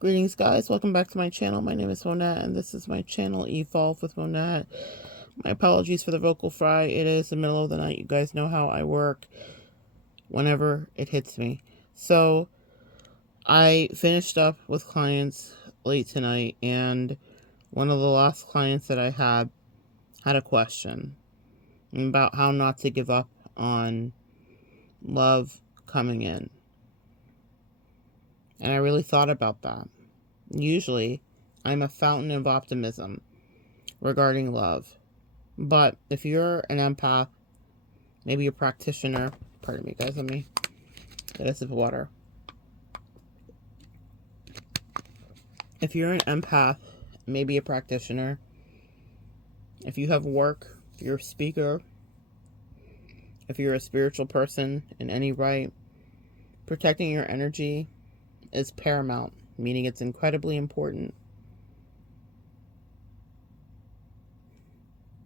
Greetings, guys. Welcome back to my channel. My name is Monette, and this is my channel, Evolve with Monette. My apologies for the vocal fry. It is the middle of the night. You guys know how I work whenever it hits me. So, I finished up with clients late tonight, and one of the last clients that I had a question about how not to give up on love coming in. And I really thought about that. Usually, I'm a fountain of optimism regarding love. But if you're an empath, maybe a practitioner, pardon me, guys, let me get a sip of water. If you're an empath, maybe a practitioner, if you have work, if you're a speaker, if you're a spiritual person in any right, protecting your energy is paramount, meaning it's incredibly important.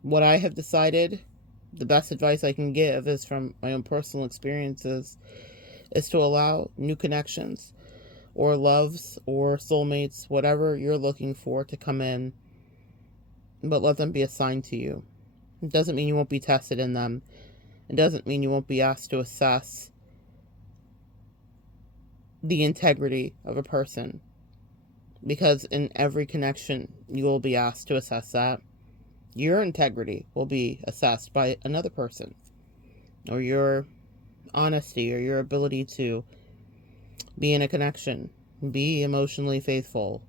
What I have decided, the best advice I can give is from my own personal experiences, is to allow new connections or loves or soulmates, whatever you're looking for, to come in, but let them be assigned to you. It doesn't mean you won't be tested in them. It doesn't mean you won't be asked to assess the integrity of a person, because in every connection you will be asked to assess that. Your integrity will be assessed by another person, or your honesty, or your ability to be in a connection, be emotionally faithful,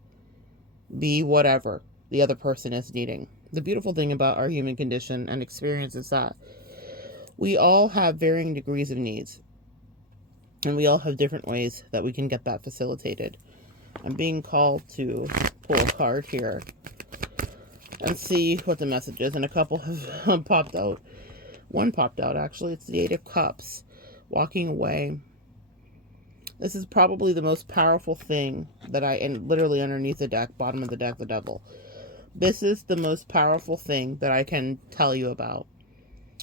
be whatever the other person is needing. The beautiful thing about our human condition and experience is that we all have varying degrees of needs, and we all have different ways that we can get that facilitated. I'm being called to pull a card here and see what the message is, and a couple have popped out. One popped out, actually. It's the Eight of Cups, walking away. This is probably the most powerful thing that and literally underneath the deck, bottom of the deck, the Devil. This is the most powerful thing that I can tell you about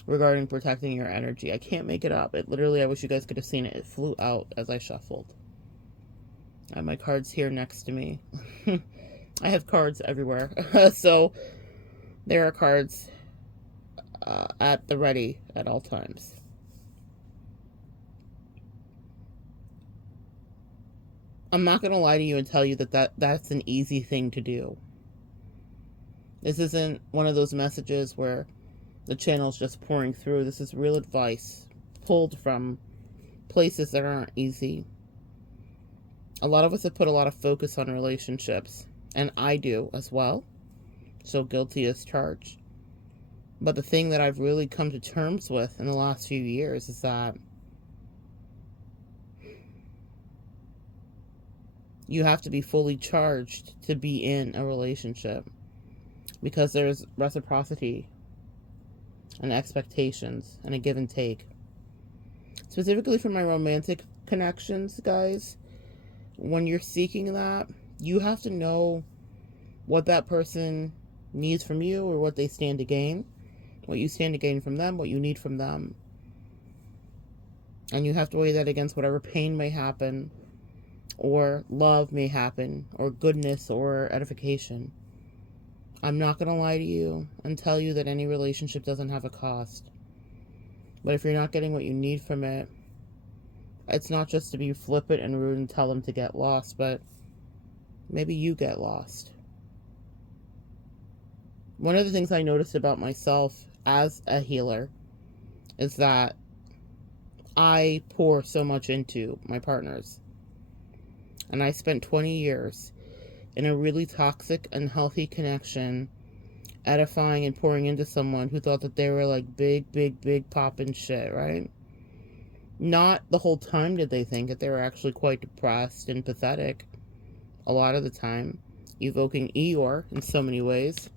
regarding protecting your energy. I can't make it up. It literally, I wish you guys could have seen it. It flew out as I shuffled. I have my cards here next to me. I have cards everywhere. So there are cards at the ready at all times. I'm not going to lie to you and tell you that's an easy thing to do. This isn't one of those messages where the channel's just pouring through. This is real advice pulled from places that aren't easy. A lot of us have put a lot of focus on relationships, and I do as well. So guilty as charged. But the thing that I've really come to terms with in the last few years is that you have to be fully charged to be in a relationship, because there's reciprocity and expectations and a give and take. Specifically for my romantic connections, guys, when you're seeking that, you have to know what that person needs from you, or what they stand to gain, what you stand to gain from them, what you need from them. And you have to weigh that against whatever pain may happen, or love may happen, or goodness, or edification. I'm not going to lie to you and tell you that any relationship doesn't have a cost. But if you're not getting what you need from it, it's not just to be flippant and rude and tell them to get lost, but maybe you get lost. One of the things I noticed about myself as a healer is that I pour so much into my partners. And I spent 20 years in a really toxic, unhealthy connection, edifying and pouring into someone who thought that they were like big poppin' shit, right? Not the whole time did they think that. They were actually quite depressed and pathetic a lot of the time, evoking Eeyore in so many ways,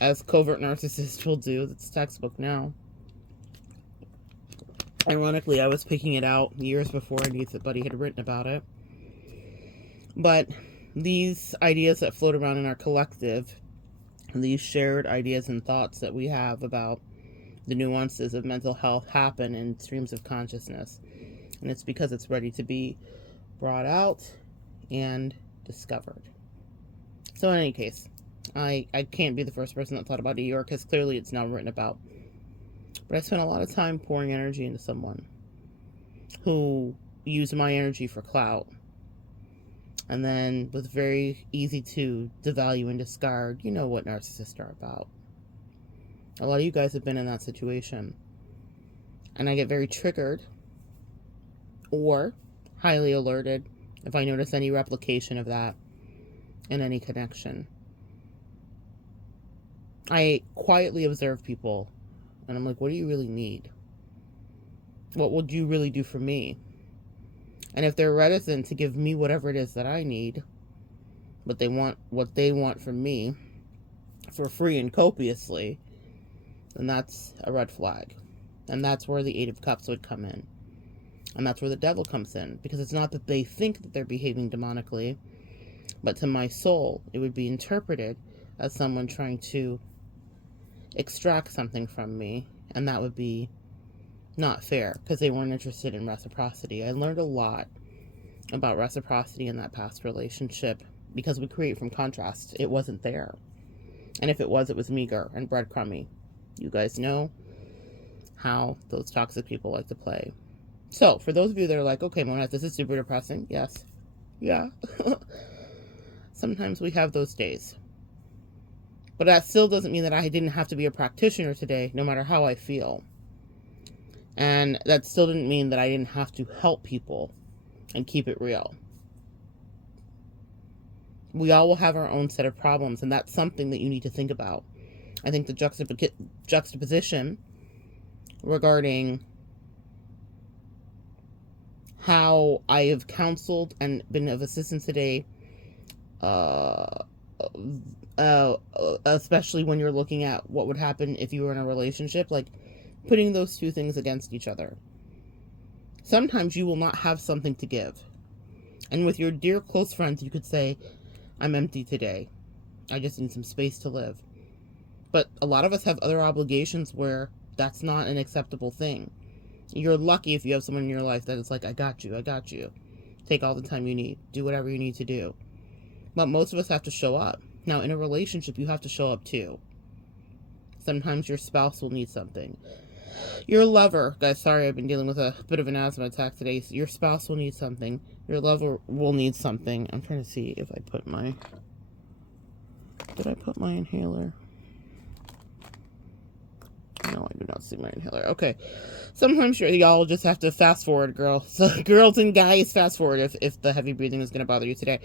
as covert narcissists will do. That's textbook now. Ironically, I was picking it out years before anybody had written about it. But these ideas that float around in our collective, these shared ideas and thoughts that we have about the nuances of mental health, happen in streams of consciousness. And it's because it's ready to be brought out and discovered. So in any case, I can't be the first person that thought about New York, because clearly it's now written about. But I spent a lot of time pouring energy into someone who used my energy for clout, and then was very easy to devalue and discard. You know what narcissists are about. A lot of you guys have been in that situation. And I get very triggered or highly alerted if I notice any replication of that in any connection. I quietly observe people, and I'm like, what do you really need? What would you really do for me? And if they're reticent to give me whatever it is that I need, but they want what they want from me for free and copiously, then that's a red flag. And that's where the Eight of Cups would come in. And that's where the devil comes in. Because it's not that they think that they're behaving demonically, but to my soul, it would be interpreted as someone trying to extract something from me. And that would be not fair, because they weren't interested in reciprocity. I learned a lot about reciprocity in that past relationship, because we create from contrast. It wasn't there. And if it was meager and breadcrumby. You guys know how those toxic people like to play. So, for those of you that are like, okay, Mona, this is super depressing. Yes. Yeah. Sometimes we have those days. But that still doesn't mean that I didn't have to be a practitioner today, no matter how I feel. And that still didn't mean that I didn't have to help people and keep it real. We all will have our own set of problems, and that's something that you need to think about. I think the juxtaposition regarding how I have counseled and been of assistance today, especially when you're looking at what would happen if you were in a relationship, like putting those two things against each other. Sometimes you will not have something to give. And with your dear close friends, you could say, I'm empty today. I just need some space to live. But a lot of us have other obligations where that's not an acceptable thing. You're lucky if you have someone in your life that is like, I got you. Take all the time you need. Do whatever you need to do. But most of us have to show up. Now, in a relationship, you have to show up too. Sometimes your spouse will need something. Your lover, guys, sorry, I've been dealing with a bit of an asthma attack today. So your spouse will need something. Your lover will need something. I'm trying to see if I put my... Did I put my inhaler? No, I do not see my inhaler. Okay. Sometimes y'all just have to fast forward, girl. So girls and guys, fast forward if the heavy breathing is going to bother you today.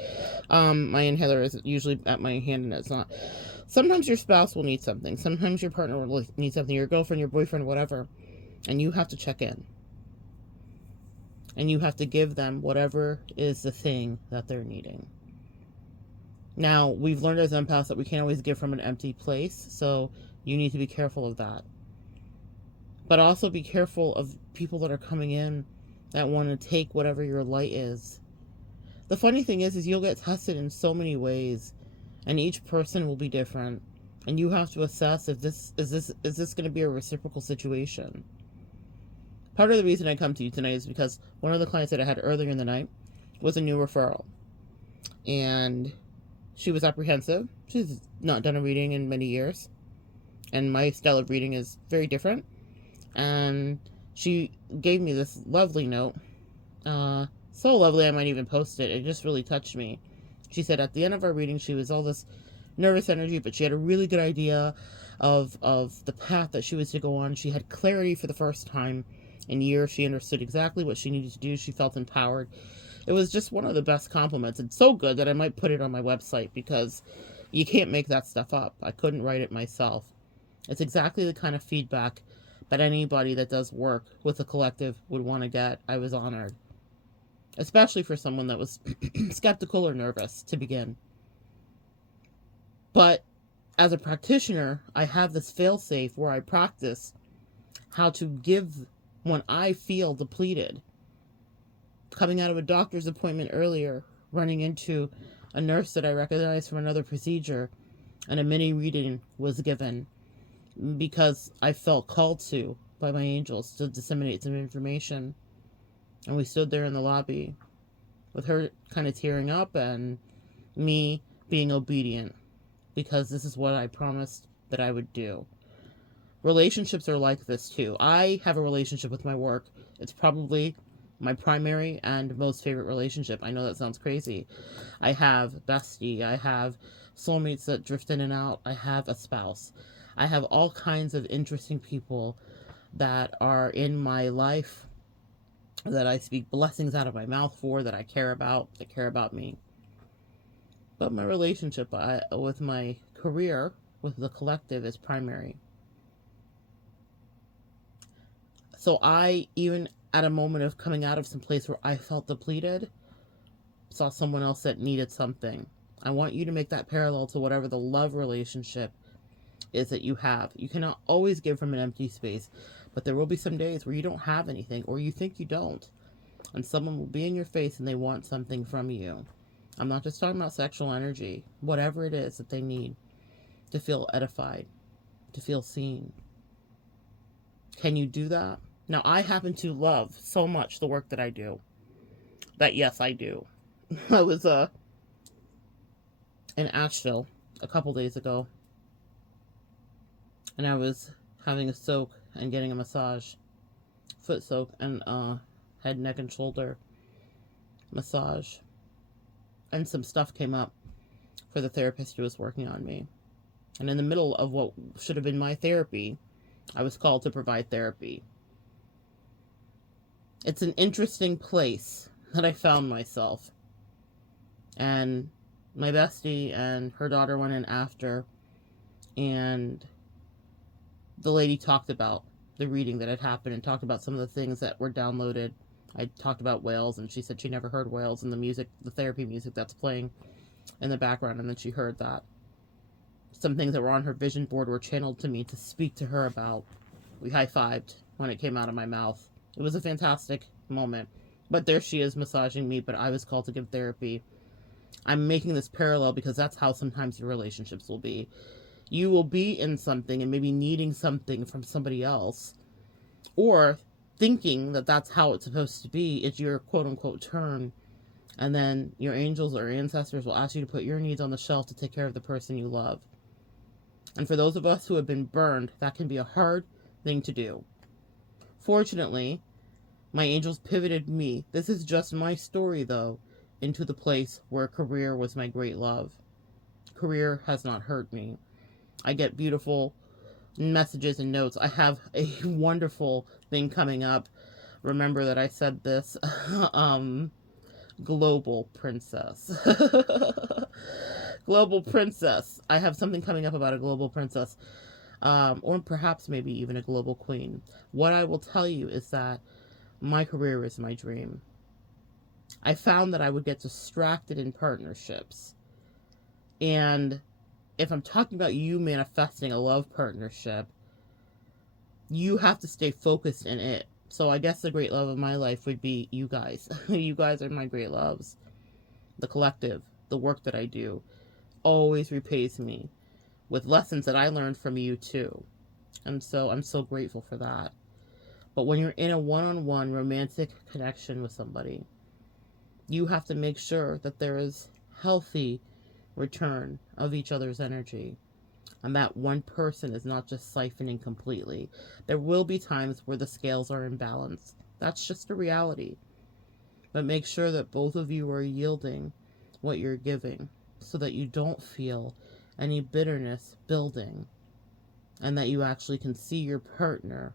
My inhaler is usually at my hand and it's not. Sometimes your spouse will need something. Sometimes your partner will need something. Your girlfriend, your boyfriend, whatever. And you have to check in. And you have to give them whatever is the thing that they're needing. Now, we've learned as empaths that we can't always give from an empty place. So you need to be careful of that. But also be careful of people that are coming in that want to take whatever your light is. The funny thing is you'll get tested in so many ways, and each person will be different. And you have to assess if this is going to be a reciprocal situation. Part of the reason I come to you tonight is because one of the clients that I had earlier in the night was a new referral. And she was apprehensive. She's not done a reading in many years. And my style of reading is very different. And she gave me this lovely note. So lovely I might even post it. It just really touched me. She said at the end of our reading she was all this nervous energy, but she had a really good idea of the path that she was to go on. She had clarity for the first time in years. She understood exactly what she needed to do. She felt empowered. It was just one of the best compliments. It's so good that I might put it on my website, because you can't make that stuff up. I couldn't write it myself. It's exactly the kind of feedback that anybody that does work with the collective would want to get. I was honored. Especially for someone that was skeptical or nervous to begin. But as a practitioner, I have this fail-safe where I practice how to give when I feel depleted. Coming out of a doctor's appointment earlier, running into a nurse that I recognized from another procedure, and a mini reading was given because I felt called to by my angels to disseminate some information. And we stood there in the lobby with her kind of tearing up, and me being obedient because this is what I promised that I would do. Relationships are like this too. I have a relationship with my work. It's probably my primary and most favorite relationship. I know that sounds crazy. I have bestie. I have soulmates that drift in and out. I have a spouse. I have all kinds of interesting people that are in my life that I speak blessings out of my mouth for, that I care about, that care about me. But my relationship with my career, with the collective, is primary. So I, even at a moment of coming out of some place where I felt depleted, saw someone else that needed something. I want you to make that parallel to whatever the love relationship is that you have. You cannot always give from an empty space, but there will be some days where you don't have anything, or you think you don't, and someone will be in your face and they want something from you. I'm not just talking about sexual energy, whatever it is that they need to feel edified, to feel seen. Can you do that? Now, I happen to love so much the work that I do that, yes, I do. I was in Asheville a couple days ago, and I was having a soak and getting a massage, foot soak, and head, neck, and shoulder massage. And some stuff came up for the therapist who was working on me. And in the middle of what should have been my therapy, I was called to provide therapy. It's an interesting place that I found myself. And my bestie and her daughter went in after, and the lady talked about the reading that had happened and talked about some of the things that were downloaded. I talked about whales, and she said she never heard whales in the music, the therapy music that's playing in the background, and then she heard that. Some things that were on her vision board were channeled to me to speak to her about. We high-fived when it came out of my mouth. It was a fantastic moment. But there she is massaging me, but I was called to give therapy. I'm making this parallel because that's how sometimes your relationships will be. You will be in something and maybe needing something from somebody else, or thinking that that's how it's supposed to be. It's your quote-unquote turn. And then your angels or ancestors will ask you to put your needs on the shelf to take care of the person you love. And for those of us who have been burned, that can be a hard thing to do. Fortunately, my angels pivoted me. This is just my story, though, into the place where career was my great love. Career has not hurt me. I get beautiful messages and notes. I have a wonderful thing coming up. Remember that I said this. Global princess. Global princess. I have something coming up about a global princess. Or perhaps maybe even a global queen. What I will tell you is that my career is my dream. I found that I would get distracted in partnerships. And if I'm talking about you manifesting a love partnership, you have to stay focused in it. So I guess the great love of my life would be you guys. You guys are my great loves. The collective, the work that I do, always repays me with lessons that I learned from you too. And so I'm so grateful for that. But when you're in a one-on-one romantic connection with somebody, you have to make sure that there is healthy return of each other's energy, and that one person is not just siphoning completely. There will be times where the scales are imbalanced. That's just a reality. But make sure that both of you are yielding what you're giving so that you don't feel any bitterness building, and that you actually can see your partner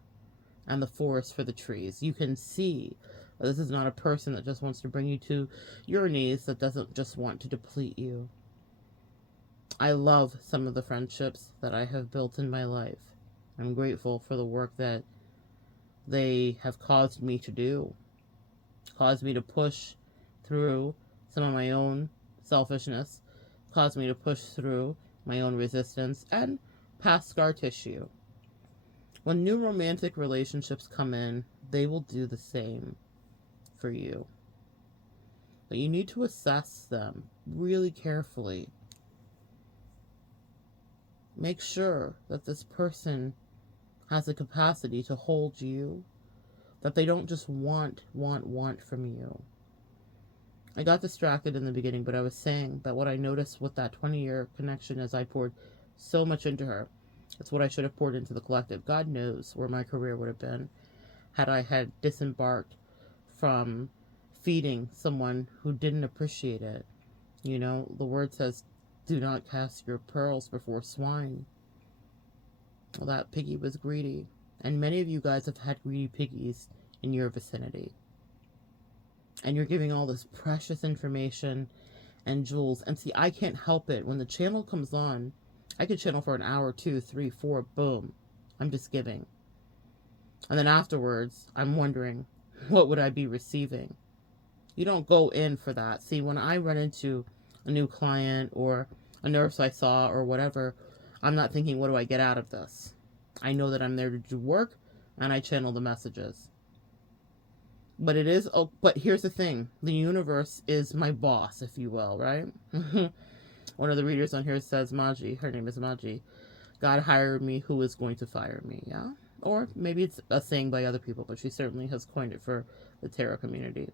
and the forest for the trees. You can see this is not a person that just wants to bring you to your knees, that doesn't just want to deplete you. I love some of the friendships that I have built in my life. I'm grateful for the work that they have caused me to do, caused me to push through some of my own selfishness, caused me to push through my own resistance and past scar tissue. When new romantic relationships come in, they will do the same for you. But you need to assess them really carefully. Make sure that this person has the capacity to hold you, that they don't just want from you. I got distracted in the beginning, but I was saying that what I noticed with that 20-year connection is I poured so much into her. That's what I should have poured into the collective. God knows where my career would have been had I had disembarked from feeding someone who didn't appreciate it. You know, the word says, do not cast your pearls before swine. Well, that piggy was greedy. And many of you guys have had greedy piggies in your vicinity. And you're giving all this precious information and jewels. And see, I can't help it. When the channel comes on, I could channel for an hour, 2, 3, 4, boom. I'm just giving. And then afterwards, I'm wondering, what would I be receiving? You don't go in for that. See, when I run into a new client or a nurse I saw or whatever, I'm not thinking, what do I get out of this? I know that I'm there to do work, and I channel the messages. But it is, but here's the thing. The universe is my boss, if you will, right? One of the readers on here says, Maji, her name is Maji, God hired me, who is going to fire me, yeah? Or maybe it's a saying by other people, but she certainly has coined it for the tarot community.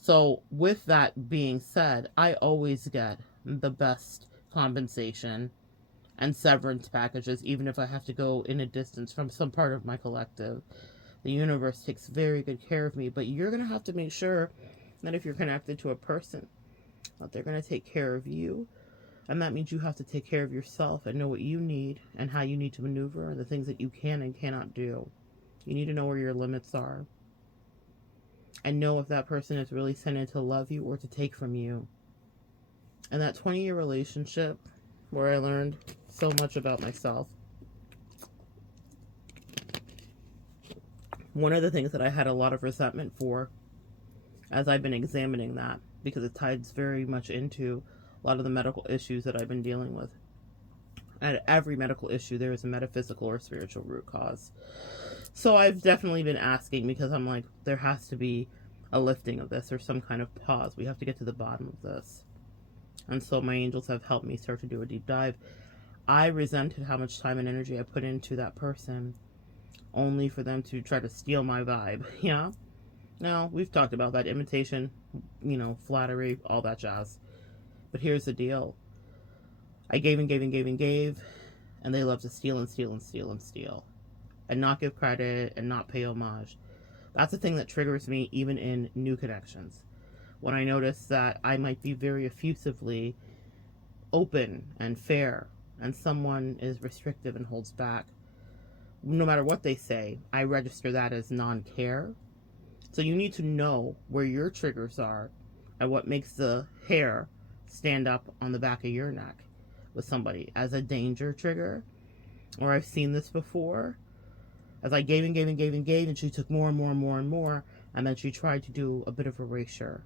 So with that being said, I always get the best compensation and severance packages, even if I have to go in a distance from some part of my collective. The universe takes very good care of me, but you're going to have to make sure that if you're connected to a person, that they're going to take care of you. And that means you have to take care of yourself and know what you need and how you need to maneuver and the things that you can and cannot do. You need to know where your limits are and know if that person is really sent in to love you or to take from you. And that 20-year relationship where I learned so much about myself, one of the things that I had a lot of resentment for as I've been examining that, because it ties very much into a lot of the medical issues that I've been dealing with. At every medical issue, there is a metaphysical or spiritual root cause. So I've definitely been asking, because I'm like, there has to be a lifting of this or some kind of pause. We have to get to the bottom of this. And so my angels have helped me start to do a deep dive. I resented how much time and energy I put into that person, only for them to try to steal my vibe. Yeah. Now, we've talked about that imitation, flattery, all that jazz. But here's the deal. I gave and gave and gave and gave, and they love to steal and steal and steal and steal, and not give credit and not pay homage. That's the thing that triggers me even in new connections. When I notice that I might be very effusively open and fair, and someone is restrictive and holds back, no matter what they say, I register that as non-care. So you need to know where your triggers are and what makes the hair stand up on the back of your neck with somebody as a danger trigger. Or I've seen this before, as I gave and gave and gave and gave, and she took more and more and more and more, and then she tried to do a bit of erasure.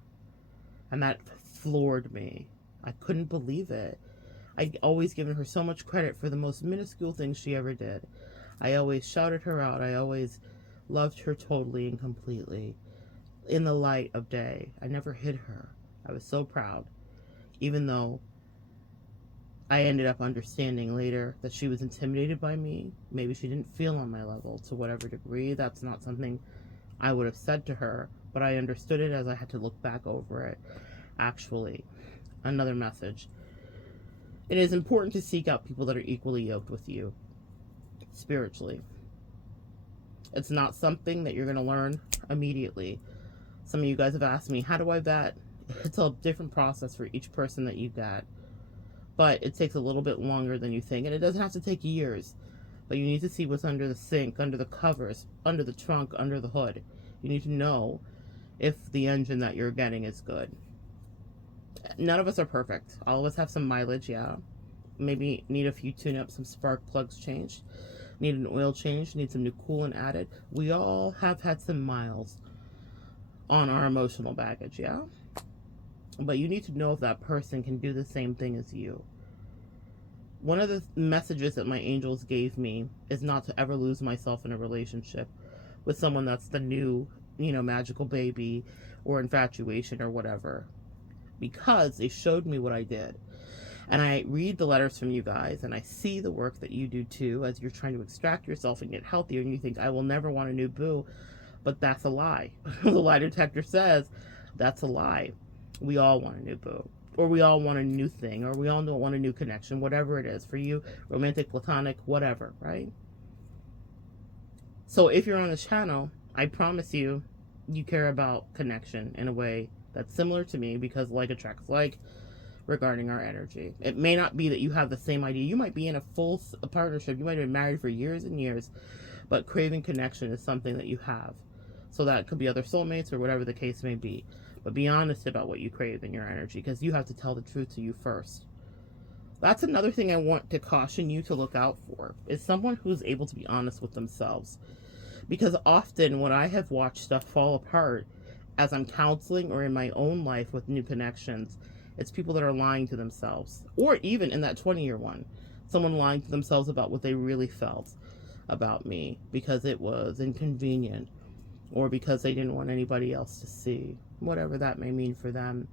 And that floored me. I couldn't believe it. I'd always given her so much credit for the most minuscule things she ever did. I always shouted her out. I always loved her totally and completely in the light of day. I never hid her. I was so proud, even though I ended up understanding later that she was intimidated by me. Maybe she didn't feel on my level to whatever degree. That's not something I would have said to her, but I understood it as I had to look back over it. Actually, another message. It is important to seek out people that are equally yoked with you spiritually. It's not something that you're going to learn immediately. Some of you guys have asked me, how do I vet? It's a different process for each person that you get. But it takes a little bit longer than you think. And it doesn't have to take years. But you need to see what's under the sink, under the covers, under the trunk, under the hood. You need to know if the engine that you're getting is good. None of us are perfect. All of us have some mileage, yeah. Maybe need a few tune-ups, some spark plugs changed. Need an oil change, need some new coolant added. We all have had some miles on our emotional baggage, yeah? But you need to know if that person can do the same thing as you. One of the messages that my angels gave me is not to ever lose myself in a relationship with someone that's the new, magical baby or infatuation or whatever. Because they showed me what I did. And I read the letters from you guys, and I see the work that you do too, as you're trying to extract yourself and get healthier, and you think, I will never want a new boo. But that's a lie. The lie detector says that's a lie. We all want a new boo. Or we all want a new thing. Or we all don't want a new connection. Whatever it is for you. Romantic, platonic, whatever, right? So if you're on this channel, I promise you, you care about connection in a way that's similar to me, because like attracts like regarding our energy. It may not be that you have the same idea. You might be in a full partnership. You might have been married for years and years, but craving connection is something that you have. So that could be other soulmates or whatever the case may be. But be honest about what you crave in your energy, because you have to tell the truth to you first. That's another thing I want to caution you to look out for, is someone who's able to be honest with themselves. Because often when I have watched stuff fall apart as I'm counseling or in my own life with new connections, it's people that are lying to themselves. Or even in that 20-year one, someone lying to themselves about what they really felt about me because it was inconvenient, or because they didn't want anybody else to see, whatever that may mean for them.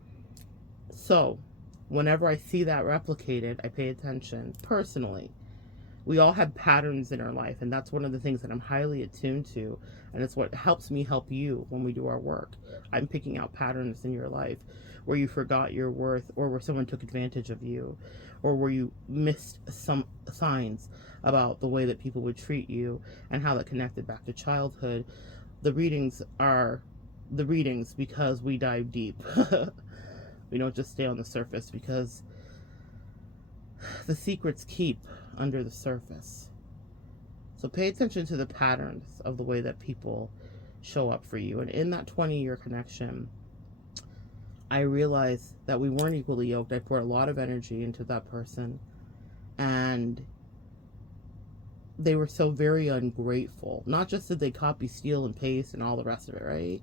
So whenever I see that replicated, I pay attention personally. We all have patterns in our life, and that's one of the things that I'm highly attuned to, and it's what helps me help you when we do our work. I'm picking out patterns in your life where you forgot your worth, or where someone took advantage of you, or where you missed some signs about the way that people would treat you and how that connected back to childhood. The readings are the readings because we dive deep. We don't just stay on the surface, because the secrets keep under the surface. So pay attention to the patterns of the way that people show up for you. And in that 20-year connection, I realized that we weren't equally yoked. I poured a lot of energy into that person, and they were so very ungrateful. Not just did they copy, steal, and paste and all the rest of it, right?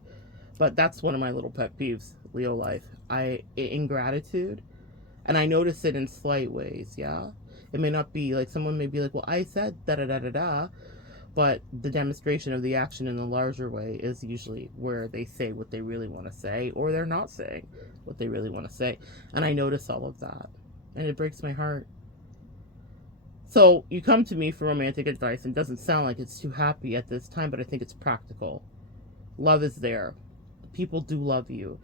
But that's one of my little pet peeves, Leo life. Ingratitude. And I notice it in slight ways, yeah? It may not be like, someone may be like, well, I said da-da-da-da-da, but the demonstration of the action in a larger way is usually where they say what they really want to say, or they're not saying what they really want to say. And I notice all of that, and it breaks my heart. So you come to me for romantic advice, and it doesn't sound like it's too happy at this time, but I think it's practical. Love is there. People do love you.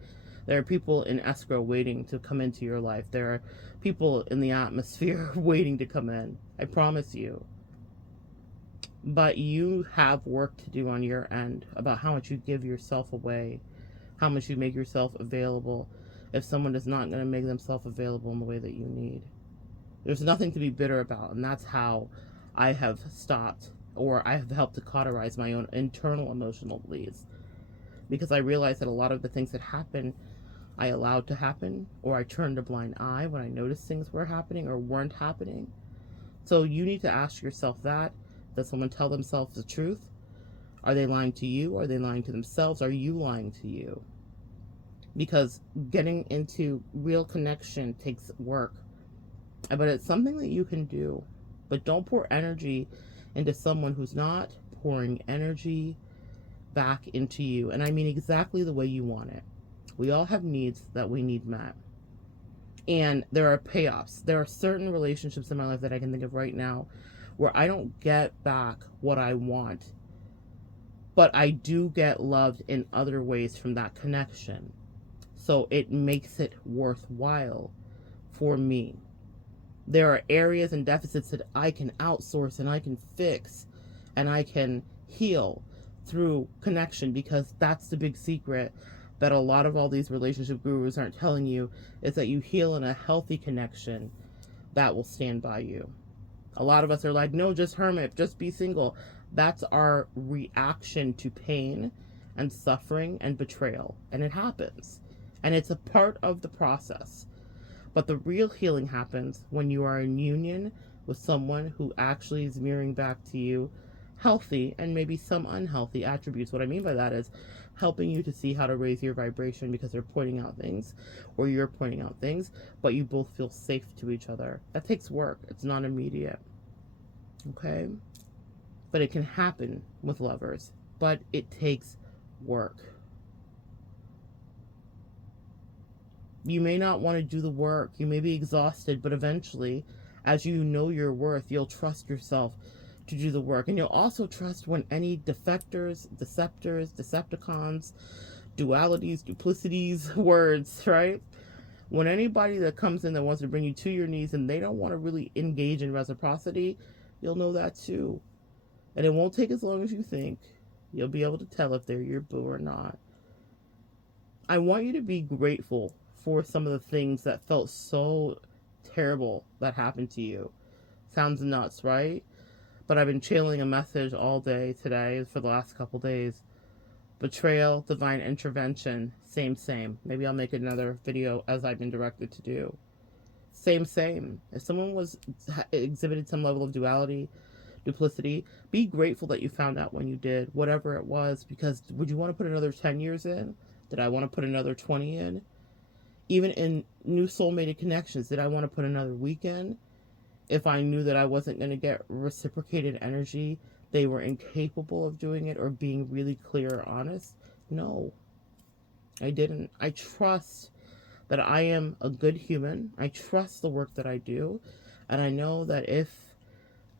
There are people in escrow waiting to come into your life. There are people in the atmosphere waiting to come in. I promise you. But you have work to do on your end about how much you give yourself away, how much you make yourself available if someone is not going to make themselves available in the way that you need. There's nothing to be bitter about, and that's how I have stopped, or I have helped to cauterize my own internal emotional bleeds. Because I realized that a lot of the things that happen, I allowed to happen, or I turned a blind eye when I noticed things were happening or weren't happening. So you need to ask yourself that. Does someone tell themselves the truth? Are they lying to you? Are they lying to themselves? Are you lying to you? Because getting into real connection takes work. But it's something that you can do. But don't pour energy into someone who's not pouring energy back into you. And I mean exactly the way you want it. We all have needs that we need met. And there are payoffs. There are certain relationships in my life that I can think of right now where I don't get back what I want, but I do get loved in other ways from that connection. So it makes it worthwhile for me. There are areas and deficits that I can outsource and I can fix and I can heal through connection, because that's the big secret that a lot of all these relationship gurus aren't telling you, is that you heal in a healthy connection that will stand by you. A lot of us are like, no, just hermit, just be single. That's our reaction to pain and suffering and betrayal. And it happens. And it's a part of the process. But the real healing happens when you are in union with someone who actually is mirroring back to you healthy and maybe some unhealthy attributes. What I mean by that is helping you to see how to raise your vibration, because they're pointing out things, or you're pointing out things, but you both feel safe to each other. That takes work. It's not immediate. Okay? But it can happen with lovers, but it takes work. You may not want to do the work. You may be exhausted, but eventually, as you know your worth, you'll trust yourself to do the work. And you'll also trust when any defectors, deceptors, decepticons, dualities, duplicities, words, right? When anybody that comes in that wants to bring you to your knees and they don't want to really engage in reciprocity, you'll know that too. And it won't take as long as you think. You'll be able to tell if they're your boo or not. I want you to be grateful for some of the things that felt so terrible that happened to you. Sounds nuts, right? But I've been channeling a message all day today for the last couple days. Betrayal, divine intervention, same. Maybe I'll make another video as I've been directed to do. Same. If someone exhibited some level of duality, duplicity, be grateful that you found out when you did, whatever it was, because would you want to put another 10 years in? Did I want to put another 20 in? Even in new soulmated connections, did I want to put another week in? If I knew that I wasn't going to get reciprocated energy, they were incapable of doing it or being really clear or honest? No, I didn't. I trust that I am a good human. I trust the work that I do. And I know that if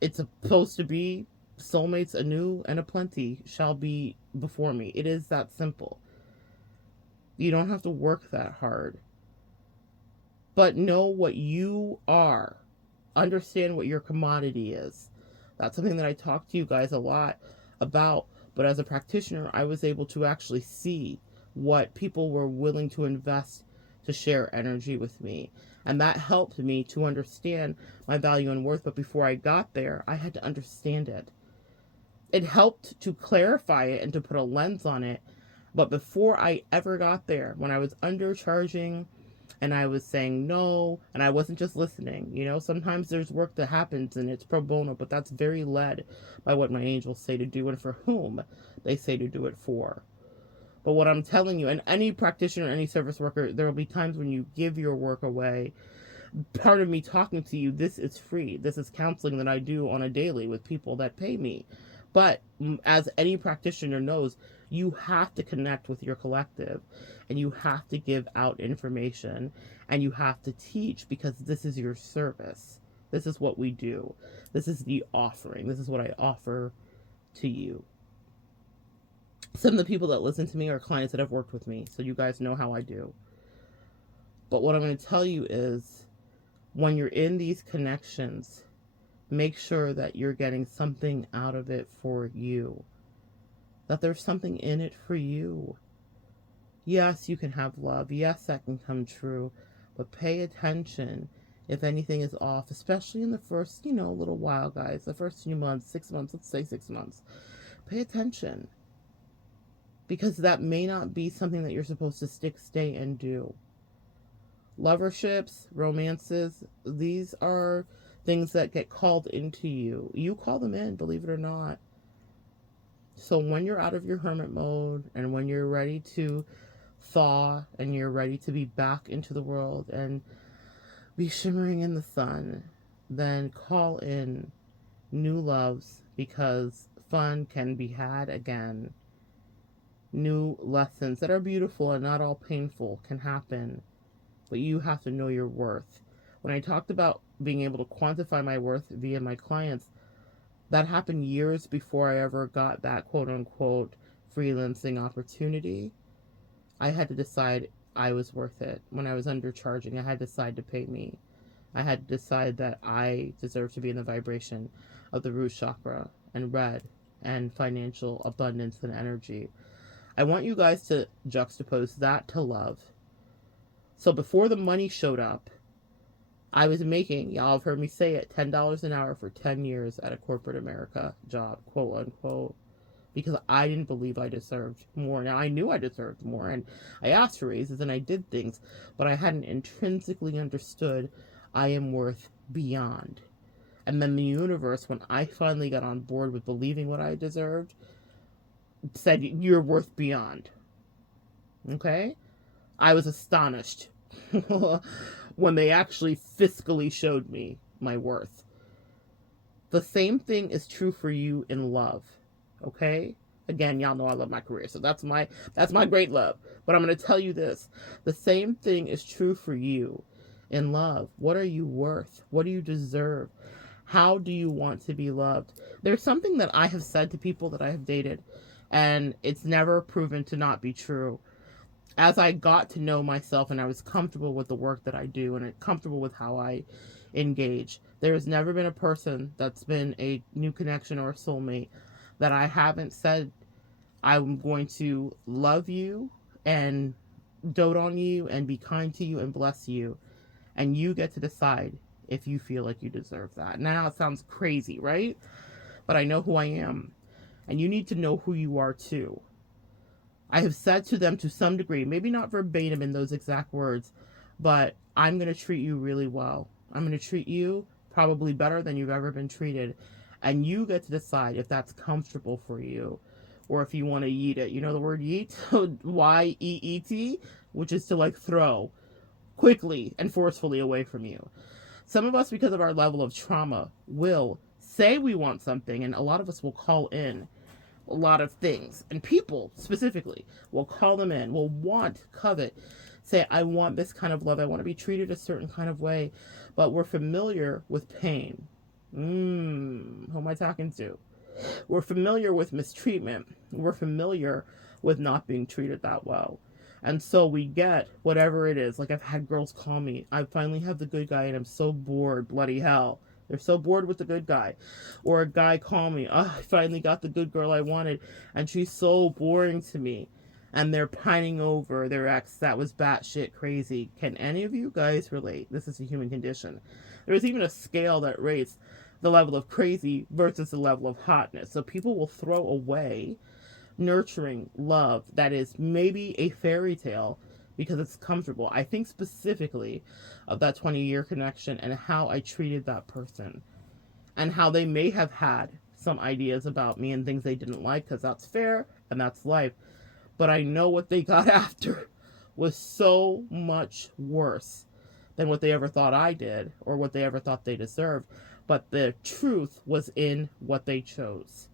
it's supposed to be soulmates anew and aplenty shall be before me. It is that simple. You don't have to work that hard. But know what you are. Understand what your commodity is. That's something that I talk to you guys a lot about. But as a practitioner, I was able to actually see what people were willing to invest to share energy with me. And that helped me to understand my value and worth. But before I got there, I had to understand it. It helped to clarify it and to put a lens on it. But before I ever got there, when I was undercharging and I was saying no, and I wasn't just listening, you know, sometimes there's work that happens and it's pro bono, but that's very led by what my angels say to do and for whom they say to do it for. But what I'm telling you, and any practitioner, any service worker, there will be times when you give your work away. Part of me talking to you, this is free. This is counseling that I do on a daily with people that pay me. But as any practitioner knows, you have to connect with your collective and you have to give out information and you have to teach because this is your service. This is what we do. This is the offering. This is what I offer to you. Some of the people that listen to me are clients that have worked with me, so you guys know how I do. But what I'm going to tell you is when you're in these connections, make sure that you're getting something out of it for you. That there's something in it for you. Yes, you can have love. Yes, that can come true. But pay attention if anything is off, especially in the first, little while, guys. The first few months, 6 months, let's say 6 months. Pay attention. Because that may not be something that you're supposed to stay and do. Loverships, romances, these are things that get called into you. You call them in, believe it or not. So when you're out of your hermit mode and when you're ready to thaw and you're ready to be back into the world and be shimmering in the sun, then call in new loves because fun can be had again. New lessons that are beautiful and not all painful can happen, but you have to know your worth. When I talked about being able to quantify my worth via my clients, that happened years before I ever got that quote-unquote freelancing opportunity. I had to decide I was worth it. When I was undercharging, I had to decide to pay me. I had to decide that I deserve to be in the vibration of the root chakra and red and financial abundance and energy. I want you guys to juxtapose that to love. So before the money showed up, I was making, y'all have heard me say it, $10 an hour for 10 years at a corporate America job, quote unquote, because I didn't believe I deserved more. Now, I knew I deserved more, and I asked for raises and I did things, but I hadn't intrinsically understood I am worth beyond. And then the universe, when I finally got on board with believing what I deserved, said, you're worth beyond. Okay? I was astonished when they actually fiscally showed me my worth. The same thing is true for you in love. Okay? Again, y'all know I love my career, so that's my great love. But I'm going to tell you this. The same thing is true for you in love. What are you worth? What do you deserve? How do you want to be loved? There's something that I have said to people that I have dated, and it's never proven to not be true. as I got to know myself and I was comfortable with the work that I do and comfortable with how I engage, there has never been a person that's been a new connection or a soulmate that I haven't said, I'm going to love you and dote on you and be kind to you and bless you. And you get to decide if you feel like you deserve that. Now it sounds crazy, right? But I know who I am. And you need to know who you are too. I have said to them to some degree, maybe not verbatim in those exact words, but I'm going to treat you really well. I'm going to treat you probably better than you've ever been treated. And you get to decide if that's comfortable for you or if you want to yeet it. You know the word yeet? Y-E-E-T, which is to like throw quickly and forcefully away from you. Some of us, because of our level of trauma, will say we want something, and a lot of us will call in a lot of things, and people specifically will call them in, will want, covet, say, I want this kind of love, I want to be treated a certain kind of way, but we're familiar with pain. Who am I talking to? We're familiar with mistreatment. We're familiar with not being treated that well. And so we get whatever it is. Like, I've had girls call me, I finally have the good guy and I'm so bored, bloody hell. They're so bored with the good guy. Or a guy call me, oh, I finally got the good girl I wanted and she's so boring to me. And they're pining over their ex that was batshit crazy. Can any of you guys relate? This is a human condition. There's even a scale that rates the level of crazy versus the level of hotness. So people will throw away nurturing love that is maybe a fairy tale because it's comfortable. I think specifically of that 20-year connection and how I treated that person and how they may have had some ideas about me and things they didn't like, because that's fair and that's life. But I know what they got after was so much worse than what they ever thought I did or what they ever thought they deserved. But the truth was in what they chose.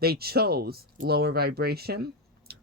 They chose lower vibration.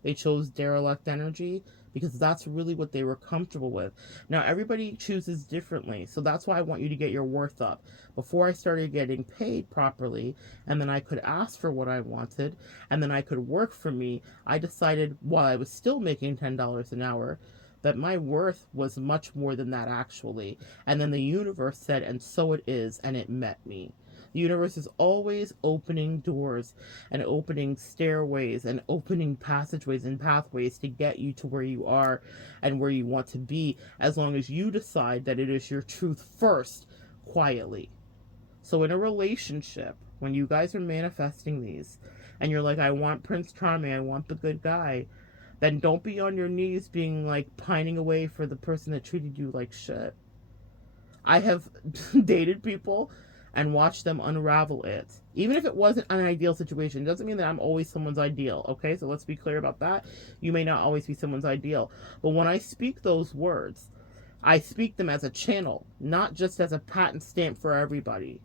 They chose derelict energy because that's really what they were comfortable with. Now, everybody chooses differently. So that's why I want you to get your worth up. Before I started getting paid properly, and then I could ask for what I wanted, and then I could work for me, I decided while I was still making $10 an hour, that my worth was much more than that actually. And then the universe said, and so it is, and it met me. The universe is always opening doors and opening stairways and opening passageways and pathways to get you to where you are and where you want to be, as long as you decide that it is your truth first, quietly. So in a relationship, when you guys are manifesting these, and you're like, I want Prince Charming, I want the good guy, then don't be on your knees being like pining away for the person that treated you like shit. I have dated people and watched them unravel it. Even if it wasn't an ideal situation, it doesn't mean that I'm always someone's ideal, okay? So let's be clear about that. You may not always be someone's ideal. But when I speak those words, I speak them as a channel, not just as a patent stamp for everybody.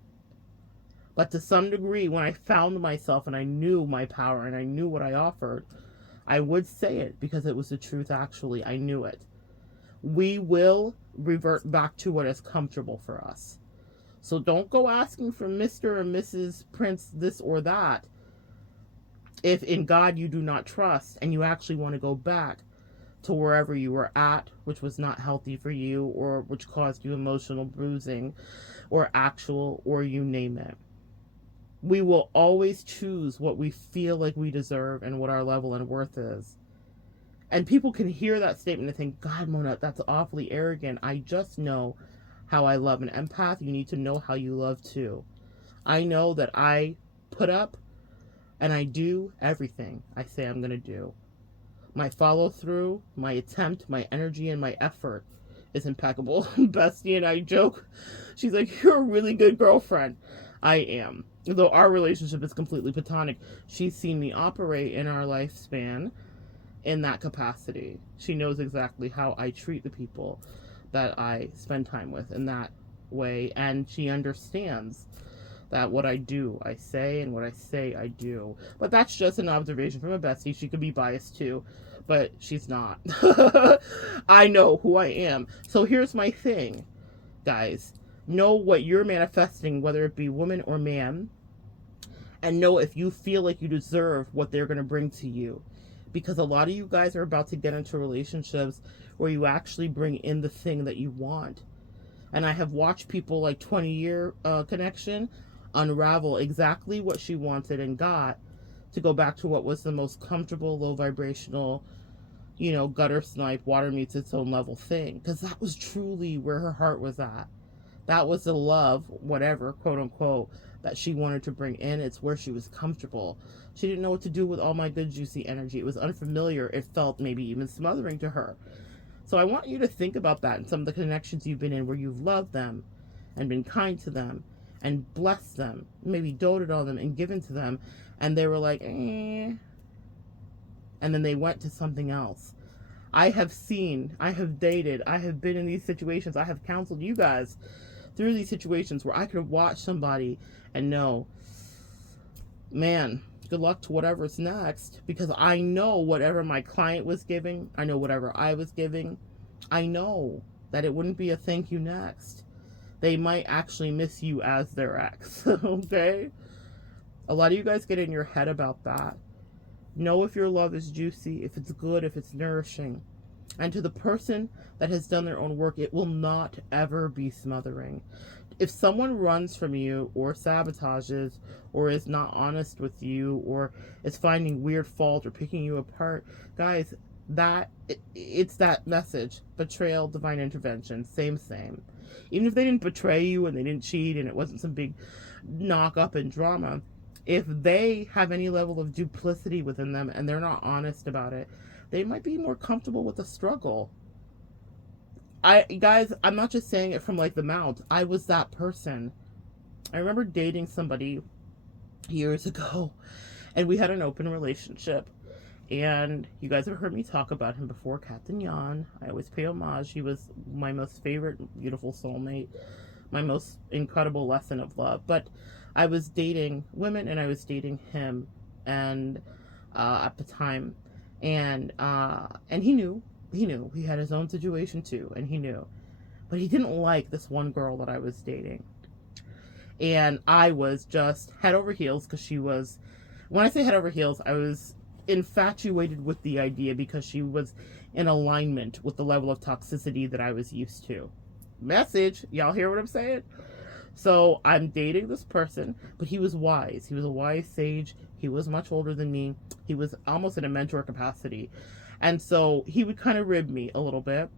But to some degree, when I found myself and I knew my power and I knew what I offered, I would say it because it was the truth actually. I knew it. We will revert back to what is comfortable for us. So don't go asking for Mr. or Mrs. Prince this or that if in God you do not trust and you actually want to go back to wherever you were at, which was not healthy for you or which caused you emotional bruising or actual or you name it. We will always choose what we feel like we deserve and what our level and worth is. And people can hear that statement and think, God, Mona, that's awfully arrogant. I just know how I love. An empath, you need to know how you love too. I know that I put up and I do everything I say I'm going to do. My follow through, my attempt, my energy, and my effort is impeccable. Bestie and I joke. She's like, you're a really good girlfriend. I am. Though our relationship is completely platonic, she's seen me operate in our lifespan in that capacity. She knows exactly how I treat the people that I spend time with in that way, and she understands that what I do, I say, and what I say, I do. But that's just an observation from a bestie. She could be biased too, but she's not. I know who I am. So here's my thing, guys. Know what you're manifesting, whether it be woman or man, and know if you feel like you deserve what they're going to bring to you. because a lot of you guys are about to get into relationships where you actually bring in the thing that you want. And I have watched people like 20-year connection unravel exactly what she wanted and got, to go back to what was the most comfortable, low vibrational, gutter snipe, water meets its own level thing. Because that was truly where her heart was at. That was the love, whatever, quote unquote, that she wanted to bring in. It's where she was comfortable. She didn't know what to do with all my good, juicy energy. It was unfamiliar. It felt maybe even smothering to her. So I want you to think about that in some of the connections you've been in where you've loved them and been kind to them and blessed them, maybe doted on them and given to them, and they were like, and then they went to something else. I have seen, I have dated, I have been in these situations, I have counseled you guys through these situations where I could watch somebody and know, man, good luck to whatever's next, because I know whatever my client was giving, I know whatever I was giving, I know that it wouldn't be a thank you next. They might actually miss you as their ex. Okay? A lot of you guys get in your head about that. Know if your love is juicy, if it's good, if it's nourishing. And to the person that has done their own work, it will not ever be smothering. If someone runs from you or sabotages or is not honest with you or is finding weird fault or picking you apart, guys, it's that message. Betrayal, divine intervention, same. Even if they didn't betray you and they didn't cheat and it wasn't some big knock up and drama, if they have any level of duplicity within them and they're not honest about it, they might be more comfortable with the struggle. Guys, I'm not just saying it from like the mouth. I was that person. I remember dating somebody years ago, and we had an open relationship. And you guys have heard me talk about him before, Captain Jan. I always pay homage. He was my most favorite, beautiful soulmate, my most incredible lesson of love. But I was dating women, and I was dating him, and at the time, and he knew. He had his own situation too, and he knew. But he didn't like this one girl that I was dating. And I was just head over heels because she was, when I say head over heels, I was infatuated with the idea because she was in alignment with the level of toxicity that I was used to. Message, y'all hear what I'm saying? So I'm dating this person, but he was wise. He was a wise sage. He was much older than me. He was almost in a mentor capacity. And so he would kind of rib me a little bit,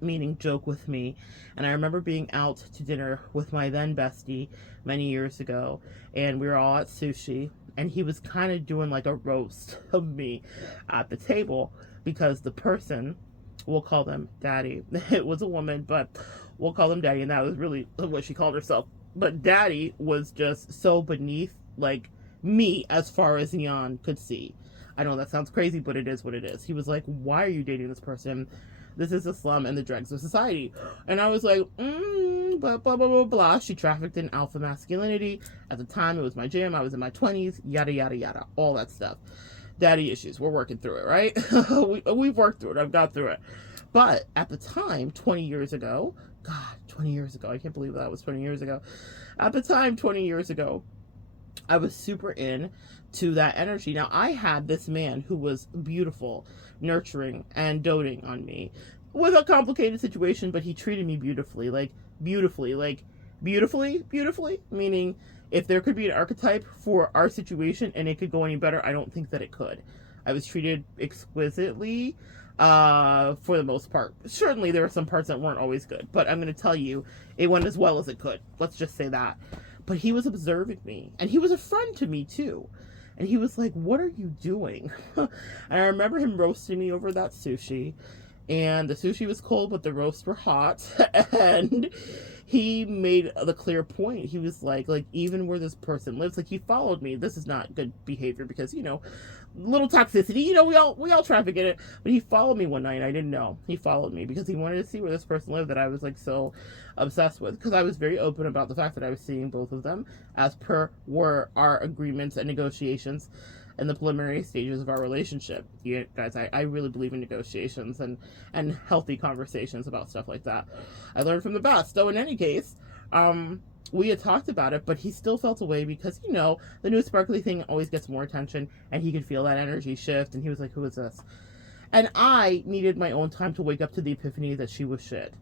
meaning joke with me. And I remember being out to dinner with my then bestie many years ago, and we were all at sushi, and he was kind of doing like a roast of me at the table because the person, we'll call them Daddy. It was a woman, but we'll call them Daddy, and that was really what she called herself. But Daddy was just so beneath, like, me as far as Jan could see. I know that sounds crazy, but it is what it is. He was like, why are you dating this person? This is the slum and the dregs of society. And I was like, blah, blah, blah, blah, blah. She trafficked in alpha masculinity. At the time, it was my jam. I was in my 20s, yada, yada, yada. All that stuff. Daddy issues. We're working through it, right? We've worked through it. I've got through it. But at the time, 20 years ago, God, 20 years ago. I can't believe that was 20 years ago. At the time, 20 years ago, I was super in to that energy. Now, I had this man who was beautiful, nurturing, and doting on me with a complicated situation, but he treated me beautifully, meaning if there could be an archetype for our situation and it could go any better, I don't think that it could. I was treated exquisitely, for the most part. Certainly there were some parts that weren't always good, but I'm going to tell you, it went as well as it could. Let's just say that. But he was observing me, and he was a friend to me too. And he was like, what are you doing? And I remember him roasting me over that sushi. And the sushi was cold, but the roasts were hot. And he made the clear point. He was like even where this person lives, like, he followed me. This is not good behavior because, little toxicity, we all traffic in it. But he followed me one night, and I didn't know. He followed me because he wanted to see where this person lived that I was like so obsessed with, because I was very open about the fact that I was seeing both of them as per were our agreements and negotiations in the preliminary stages of our relationship. You guys, I really believe in negotiations and healthy conversations about stuff like that. I learned from the best. So in any case, we had talked about it, but he still felt away because, the new sparkly thing always gets more attention, and he could feel that energy shift, and he was like, who is this? And I needed my own time to wake up to the epiphany that she was shit.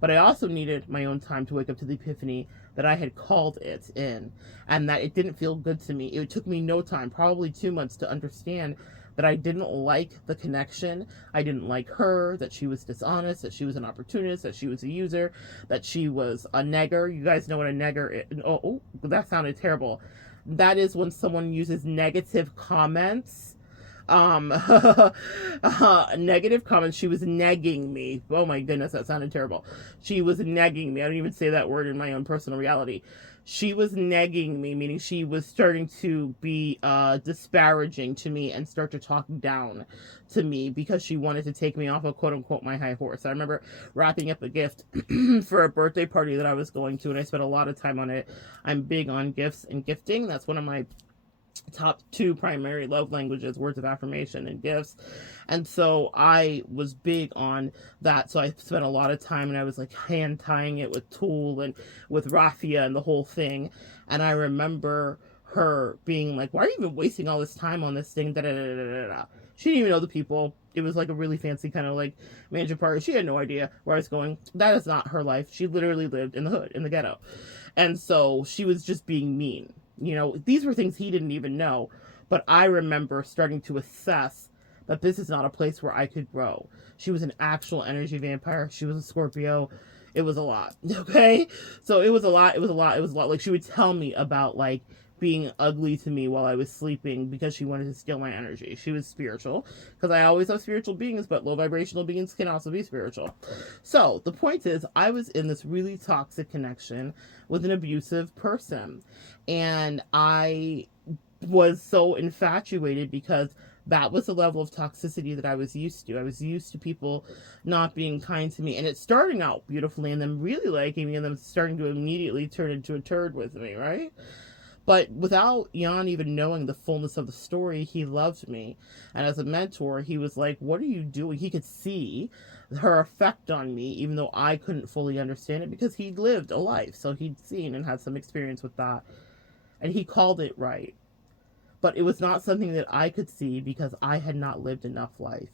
But I also needed my own time to wake up to the epiphany that I had called it in, and that it didn't feel good to me. It took me no time, probably 2 months, to understand that I didn't like the connection. I didn't like her, that she was dishonest, that she was an opportunist, that she was a user, that she was a negger. You guys know what a negger is. Oh, that sounded terrible. That is when someone uses negative comments. Negative comments. She was negging me. Oh my goodness, that sounded terrible. She was negging me. I don't even say that word in my own personal reality. She was negging me, meaning she was starting to be disparaging to me and start to talk down to me because she wanted to take me off of quote unquote my high horse. I remember wrapping up a gift for a birthday party that I was going to, and I spent a lot of time on it. I'm big on gifts and gifting. That's one of my top 2 primary love languages, words of affirmation and gifts. And so I was big on that. So I spent a lot of time, and I was like hand tying it with tulle and with raffia and the whole thing. And I remember her being like, why are you even wasting all this time on this thing? Da, da, da, da, da. She didn't even know the people. It was like a really fancy kind of like mansion party. She had no idea where I was going. That is not her life. She literally lived in the hood, in the ghetto. And so she was just being mean. These were things he didn't even know. But I remember starting to assess that this is not a place where I could grow. She was an actual energy vampire. She was a Scorpio. It was a lot. Okay? So it was a lot. It was a lot. It was a lot. Like, she would tell me about, like, being ugly to me while I was sleeping because she wanted to steal my energy. She was spiritual, because I always have spiritual beings, but low vibrational beings can also be spiritual. So the point is, I was in this really toxic connection with an abusive person, and I was so infatuated because that was the level of toxicity that I was used to. I was used to people not being kind to me, and it starting out beautifully, and them really liking me, and them starting to immediately turn into a turd with me, right? But without Jan even knowing the fullness of the story, he loved me. And as a mentor, he was like, what are you doing? He could see her effect on me, even though I couldn't fully understand it, because he'd lived a life. So he'd seen and had some experience with that. And he called it right. But it was not something that I could see because I had not lived enough life.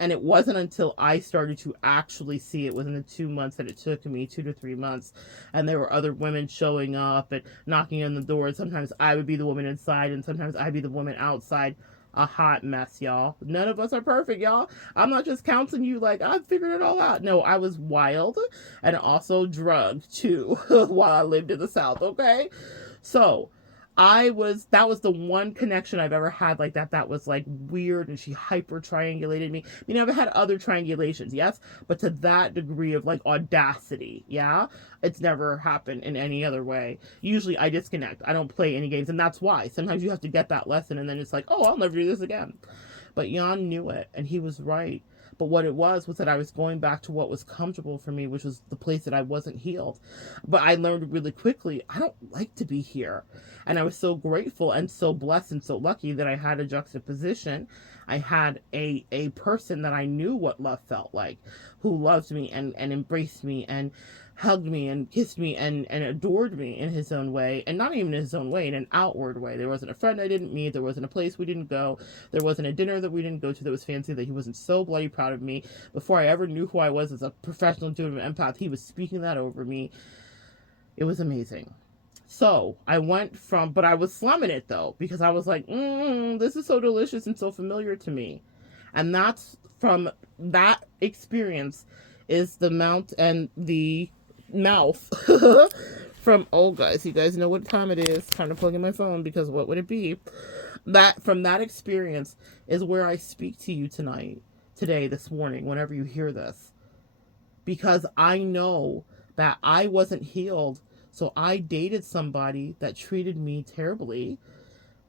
And it wasn't until I started to actually see it within the 2 months that it took me, 2 to 3 months. And there were other women showing up and knocking on the door. And sometimes I would be the woman inside, and sometimes I'd be the woman outside. A hot mess, y'all. None of us are perfect, y'all. I'm not just counseling you like I've figured it all out. No, I was wild and also drugged too while I lived in the South, okay? So that was the one connection I've ever had like that was like weird, and she hyper triangulated me. I mean, I've had other triangulations, yes, but to that degree of like audacity, yeah, it's never happened in any other way. Usually I disconnect. I don't play any games, and that's why sometimes you have to get that lesson, and then it's like, oh, I'll never do this again. But Jan knew it, and he was right. But what it was that I was going back to what was comfortable for me, which was the place that I wasn't healed. But I learned really quickly, I don't like to be here. And I was so grateful and so blessed and so lucky that I had a juxtaposition. I had a person that I knew what love felt like, who loved me and embraced me and hugged me and kissed me and adored me in his own way, and not even in his own way, in an outward way. There wasn't a friend I didn't meet. There wasn't a place we didn't go. There wasn't a dinner that we didn't go to that was fancy that he wasn't so bloody proud of me. Before I ever knew who I was as a professional intuitive empath, he was speaking that over me. It was amazing. So I went from, but I was slumming it though, because I was like, this is so delicious and so familiar to me. And that's from that experience is the mount and the mouth from, oh guys, you guys know what time it is. Time to plug in my phone, because what would it be? That from that experience is where I speak to you tonight, today, this morning, whenever you hear this. Because I know that I wasn't healed. So I dated somebody that treated me terribly,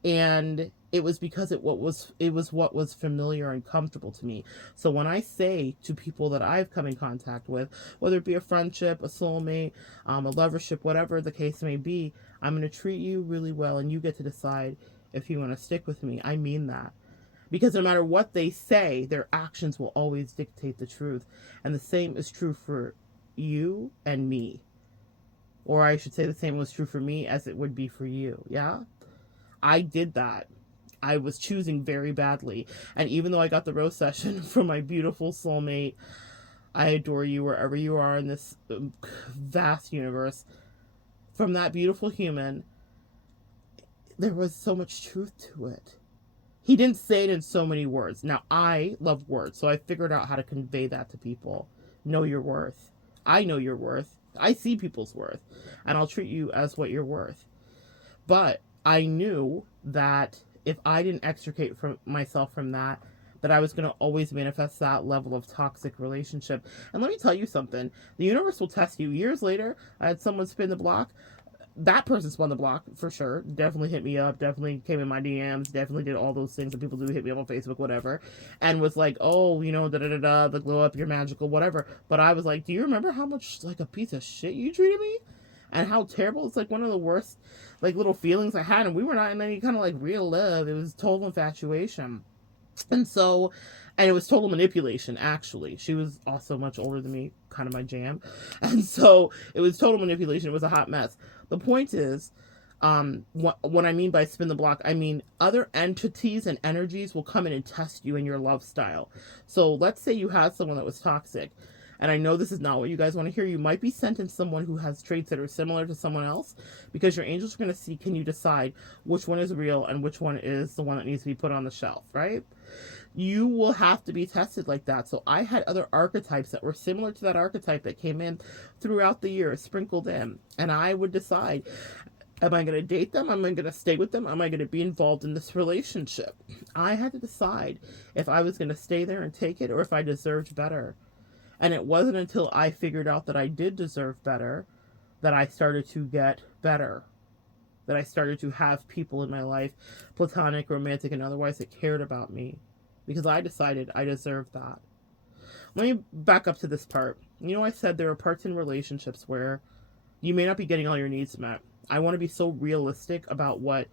and it was because it was what was familiar and comfortable to me. So when I say to people that I've come in contact with, whether it be a friendship, a soulmate, a lovership, whatever the case may be, I'm going to treat you really well, and you get to decide if you want to stick with me. I mean that. Because no matter what they say, their actions will always dictate the truth. And the same is true for you and me. Or I should say the same was true for me as it would be for you. Yeah? I did that. I was choosing very badly. And even though I got the rose session from my beautiful soulmate, I adore you wherever you are in this vast universe, from that beautiful human, there was so much truth to it. He didn't say it in so many words. Now, I love words, so I figured out how to convey that to people. Know your worth. I know your worth. I see people's worth, and I'll treat you as what you're worth. But I knew that if I didn't extricate myself from that, that I was going to always manifest that level of toxic relationship. And let me tell you something. The universe will test you. Years later, I had someone spin the block. That person spun the block for sure. Definitely hit me up. Definitely came in my DMs. Definitely did all those things that people do. Hit me up on Facebook, whatever. And was like, oh, you know, the glow up, you're magical, whatever. But I was like, do you remember how much like a piece of shit you treated me? And how terrible? It's like one of the worst like little feelings I had. And we were not in any kind of like real love. It was total infatuation. And so, and it was total manipulation, actually. She was also much older than me, kind of my jam. And so it was total manipulation. It was a hot mess. The point is, what I mean by spin the block, I mean other entities and energies will come in and test you in your love style. So let's say you had someone that was toxic. And I know this is not what you guys want to hear. You might be sent in someone who has traits that are similar to someone else, because your angels are going to see, can you decide which one is real and which one is the one that needs to be put on the shelf, right? You will have to be tested like that. So I had other archetypes that were similar to that archetype that came in throughout the year, sprinkled in. And I would decide, am I going to date them? Am I going to stay with them? Am I going to be involved in this relationship? I had to decide if I was going to stay there and take it, or if I deserved better. And it wasn't until I figured out that I did deserve better that I started to get better. That I started to have people in my life, platonic, romantic, and otherwise, that cared about me. Because I decided I deserved that. Let me back up to this part. You know, I said there are parts in relationships where you may not be getting all your needs met. I want to be so realistic about what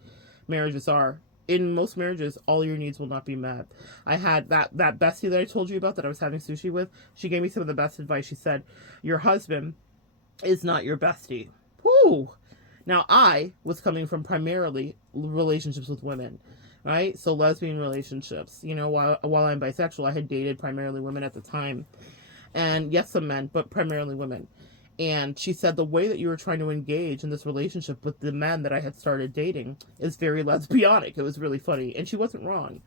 marriages are. In most marriages, all your needs will not be met. I had that bestie that I told you about that I was having sushi with. She gave me some of the best advice. She said, your husband is not your bestie. Whoo! Now, I was coming from primarily relationships with women, right? So lesbian relationships. You know, while I'm bisexual, I had dated primarily women at the time. And yes, some men, but primarily women. And she said the way that you were trying to engage in this relationship with the men that I had started dating is very lesbianic. It was really funny. And she wasn't wrong.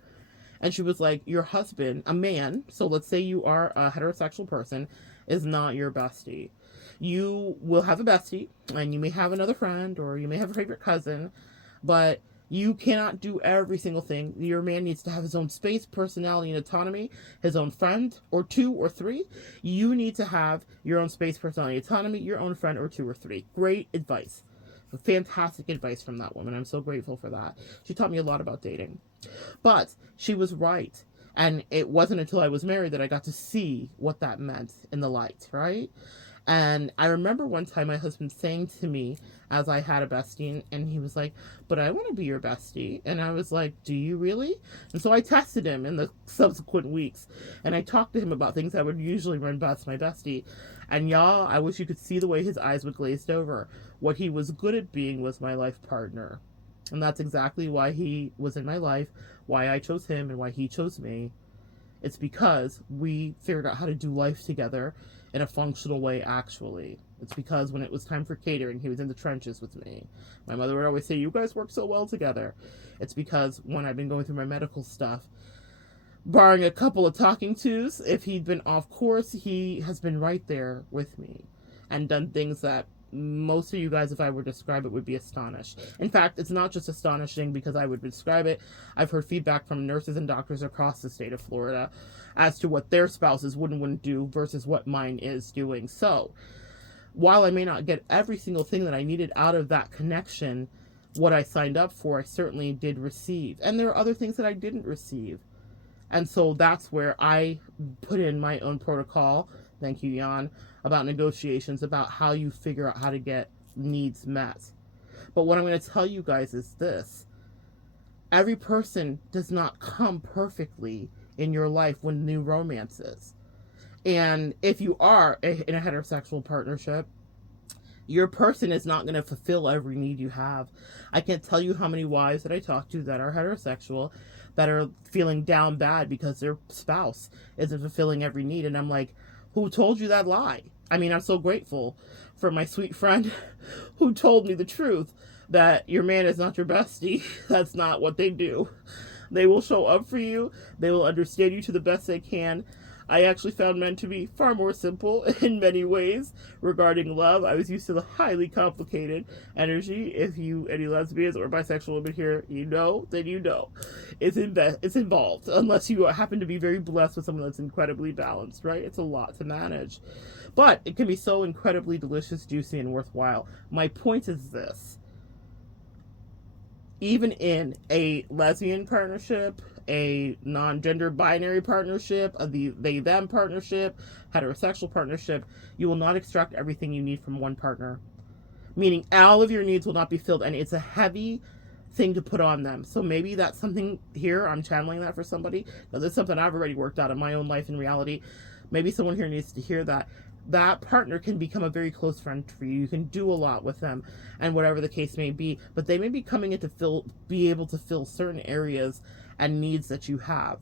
And she was like, your husband, a man, so let's say you are a heterosexual person, is not your bestie. You will have a bestie, and you may have another friend, or you may have a favorite cousin, but you cannot do every single thing. Your man needs to have his own space, personality, and autonomy, his own friend, or two or three. You need to have your own space, personality, autonomy, your own friend, or two or three. Great advice. Fantastic advice from that woman. I'm so grateful for that. She taught me a lot about dating. But she was right. And it wasn't until I was married that I got to see what that meant in the light, right? And I remember one time my husband saying to me, as I had a bestie, and he was like, but I want to be your bestie. And I was like, do you really? And so I tested him in the subsequent weeks, and I talked to him about things that would usually run past my bestie. And y'all, I wish you could see the way his eyes would glazed over. What he was good at being was my life partner. And that's exactly why he was in my life, why I chose him, and why he chose me. It's because we figured out how to do life together in a functional way, actually. It's because when it was time for catering, he was in the trenches with me. My mother would always say, you guys work so well together. It's because when I've been going through my medical stuff, barring a couple of talking tos, if he'd been off course, he has been right there with me and done things that most of you guys, if I were to describe it, would be astonished. In fact, it's not just astonishing because I would describe it. I've heard feedback from nurses and doctors across the state of Florida as to what their spouses wouldn't do versus what mine is doing. So, while I may not get every single thing that I needed out of that connection, what I signed up for, I certainly did receive. And there are other things that I didn't receive. And so that's where I put in my own protocol, thank you, Jan, about negotiations, about how you figure out how to get needs met. But what I'm going to tell you guys is this. Every person does not come perfectly in your life when new romance is. And if you are in a heterosexual partnership, Your person is not going to fulfill every need you have. I can't tell you how many wives that I talk to that are heterosexual that are feeling down bad because their spouse isn't fulfilling every need. And I'm like, who told you that lie? I mean, I'm so grateful for my sweet friend who told me the truth that your man is not your bestie. That's not what they do. They will show up for you. They will understand you to the best they can. I actually found men to be far more simple in many ways regarding love. I was used to the highly complicated energy. If you, any lesbians or bisexual women here, you know, then you know. It's involved, unless you happen to be very blessed with someone that's incredibly balanced, right? It's a lot to manage. But it can be so incredibly delicious, juicy, and worthwhile. My point is this. Even in a lesbian partnership, a non-gender binary partnership, the they-them partnership, heterosexual partnership, you will not extract everything you need from one partner. Meaning all of your needs will not be filled, and it's a heavy thing to put on them. So maybe that's something here, I'm channeling that for somebody, because it's something I've already worked out in my own life and reality. Maybe someone here needs to hear that. That partner can become a very close friend for you. You can do a lot with them, and whatever the case may be, but they may be coming in to be able to fill certain areas and needs that you have.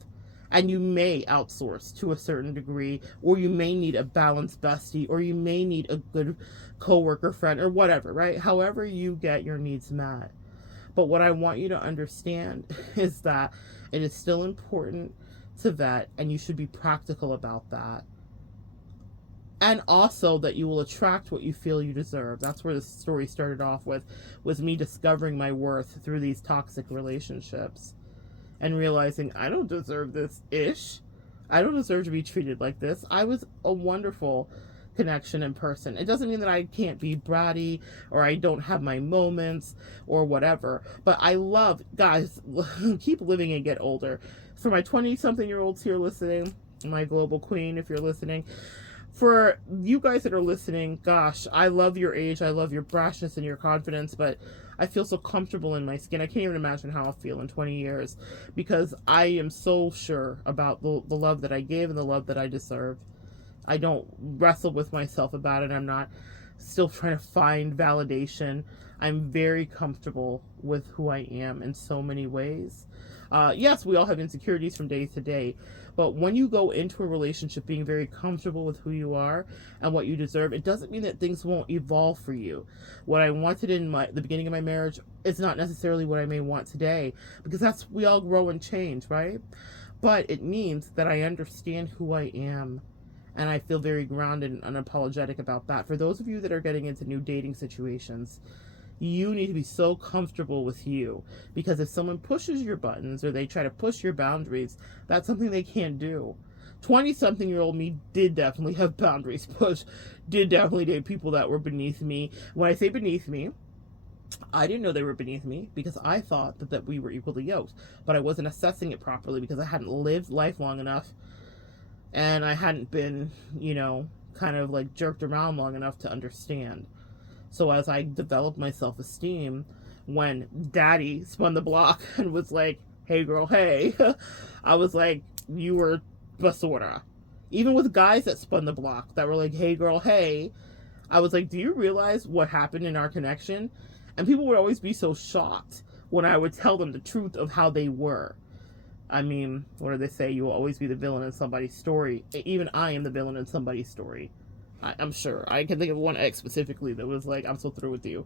And you may outsource to a certain degree, or you may need a balanced bestie, or you may need a good coworker friend, or whatever, right? However you get your needs met. But what I want you to understand is that it is still important to vet, and you should be practical about that. And also that you will attract what you feel you deserve. That's where the story started off with, was me discovering my worth through these toxic relationships and realizing I don't deserve this ish. I don't deserve to be treated like this. I was a wonderful connection in person. It doesn't mean that I can't be bratty or I don't have my moments or whatever, but I love, guys, keep living and get older. For my 20-something-year-olds here listening, my global queen, if you're listening, for you guys that are listening, gosh, I love your age. I love your brashness and your confidence, but I feel so comfortable in my skin. I can't even imagine how I'll feel in 20 years because I am so sure about the love that I gave and the love that I deserve. I don't wrestle with myself about it. I'm not still trying to find validation. I'm very comfortable with who I am in so many ways. Yes, we all have insecurities from day to day, but when you go into a relationship being very comfortable with who you are and what you deserve, it doesn't mean that things won't evolve for you. What I wanted in the beginning of my marriage is not necessarily what I may want today, because we all grow and change, right? But it means that I understand who I am, and I feel very grounded and unapologetic about that. For those of you that are getting into new dating situations, you need to be so comfortable with you, because if someone pushes your buttons or they try to push your boundaries, that's something they can't do. 20-something-year-old me did definitely have boundaries pushed, did definitely date people that were beneath me. When I say beneath me, I didn't know they were beneath me because I thought that we were equally yoked, but I wasn't assessing it properly because I hadn't lived life long enough and I hadn't been, kind of like jerked around long enough to understand. So as I developed my self-esteem, when daddy spun the block and was like, hey girl, hey, I was like, you were basura. Even with guys that spun the block that were like, hey girl, hey, I was like, do you realize what happened in our connection? And people would always be so shocked when I would tell them the truth of how they were. I mean, what do they say? You will always be the villain in somebody's story. Even I am the villain in somebody's story. I'm sure. I can think of one ex specifically that was like, I'm so through with you.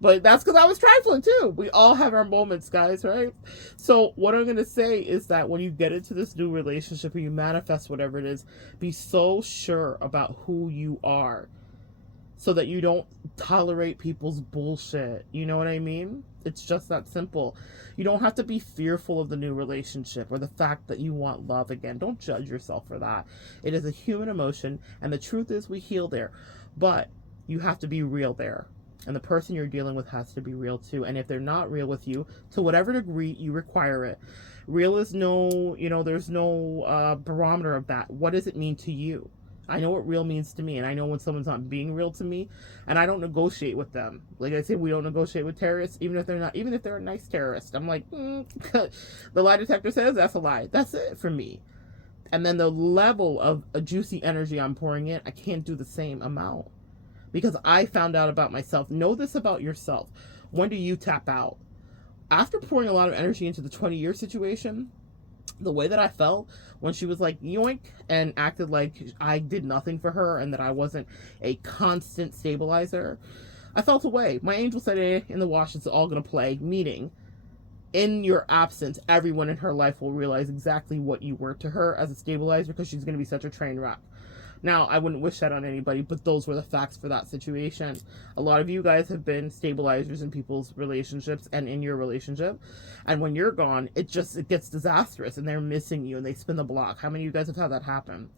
But that's because I was trifling too. We all have our moments, guys, right? So what I'm going to say is that when you get into this new relationship or you manifest whatever it is, be so sure about who you are so that you don't tolerate people's bullshit. You know what I mean? It's just that simple. You don't have to be fearful of the new relationship or the fact that you want love again. Don't judge yourself for that. It is a human emotion, and the truth is we heal there. But you have to be real there. And the person you're dealing with has to be real too. And if they're not real with you, to whatever degree you require it, real is no, there's no barometer of that. What does it mean to you? I know what real means to me, and I know when someone's not being real to me, and I don't negotiate with them. Like I say, we don't negotiate with terrorists, even if they're a nice terrorist. I'm like, the lie detector says that's a lie. That's it for me. And then the level of a juicy energy I'm pouring in, I can't do the same amount because I found out about myself. Know this about yourself. When do you tap out? After pouring a lot of energy into the 20-year situation, the way that I felt when she was like yoink and acted like I did nothing for her and that I wasn't a constant stabilizer, I felt away. My angel said, in the wash, it's all going to play, meaning in your absence, everyone in her life will realize exactly what you were to her as a stabilizer, because she's going to be such a train wreck. Now, I wouldn't wish that on anybody, but those were the facts for that situation. A lot of you guys have been stabilizers in people's relationships and in your relationship. And when you're gone, it gets disastrous and they're missing you and they spin the block. How many of you guys have had that happen?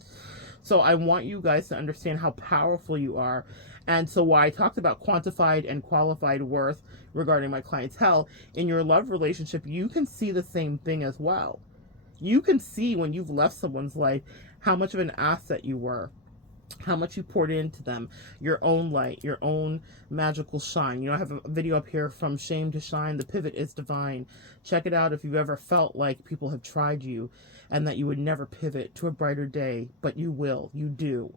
So I want you guys to understand how powerful you are. And so why I talked about quantified and qualified worth regarding my clientele, in your love relationship, you can see the same thing as well. You can see when you've left someone's life how much of an asset you were, how much you poured into them, your own light, your own magical shine. You know, I have a video up here, From Shame to Shine, The Pivot is Divine. Check it out if you've ever felt like people have tried you and that you would never pivot to a brighter day, but you will, you do.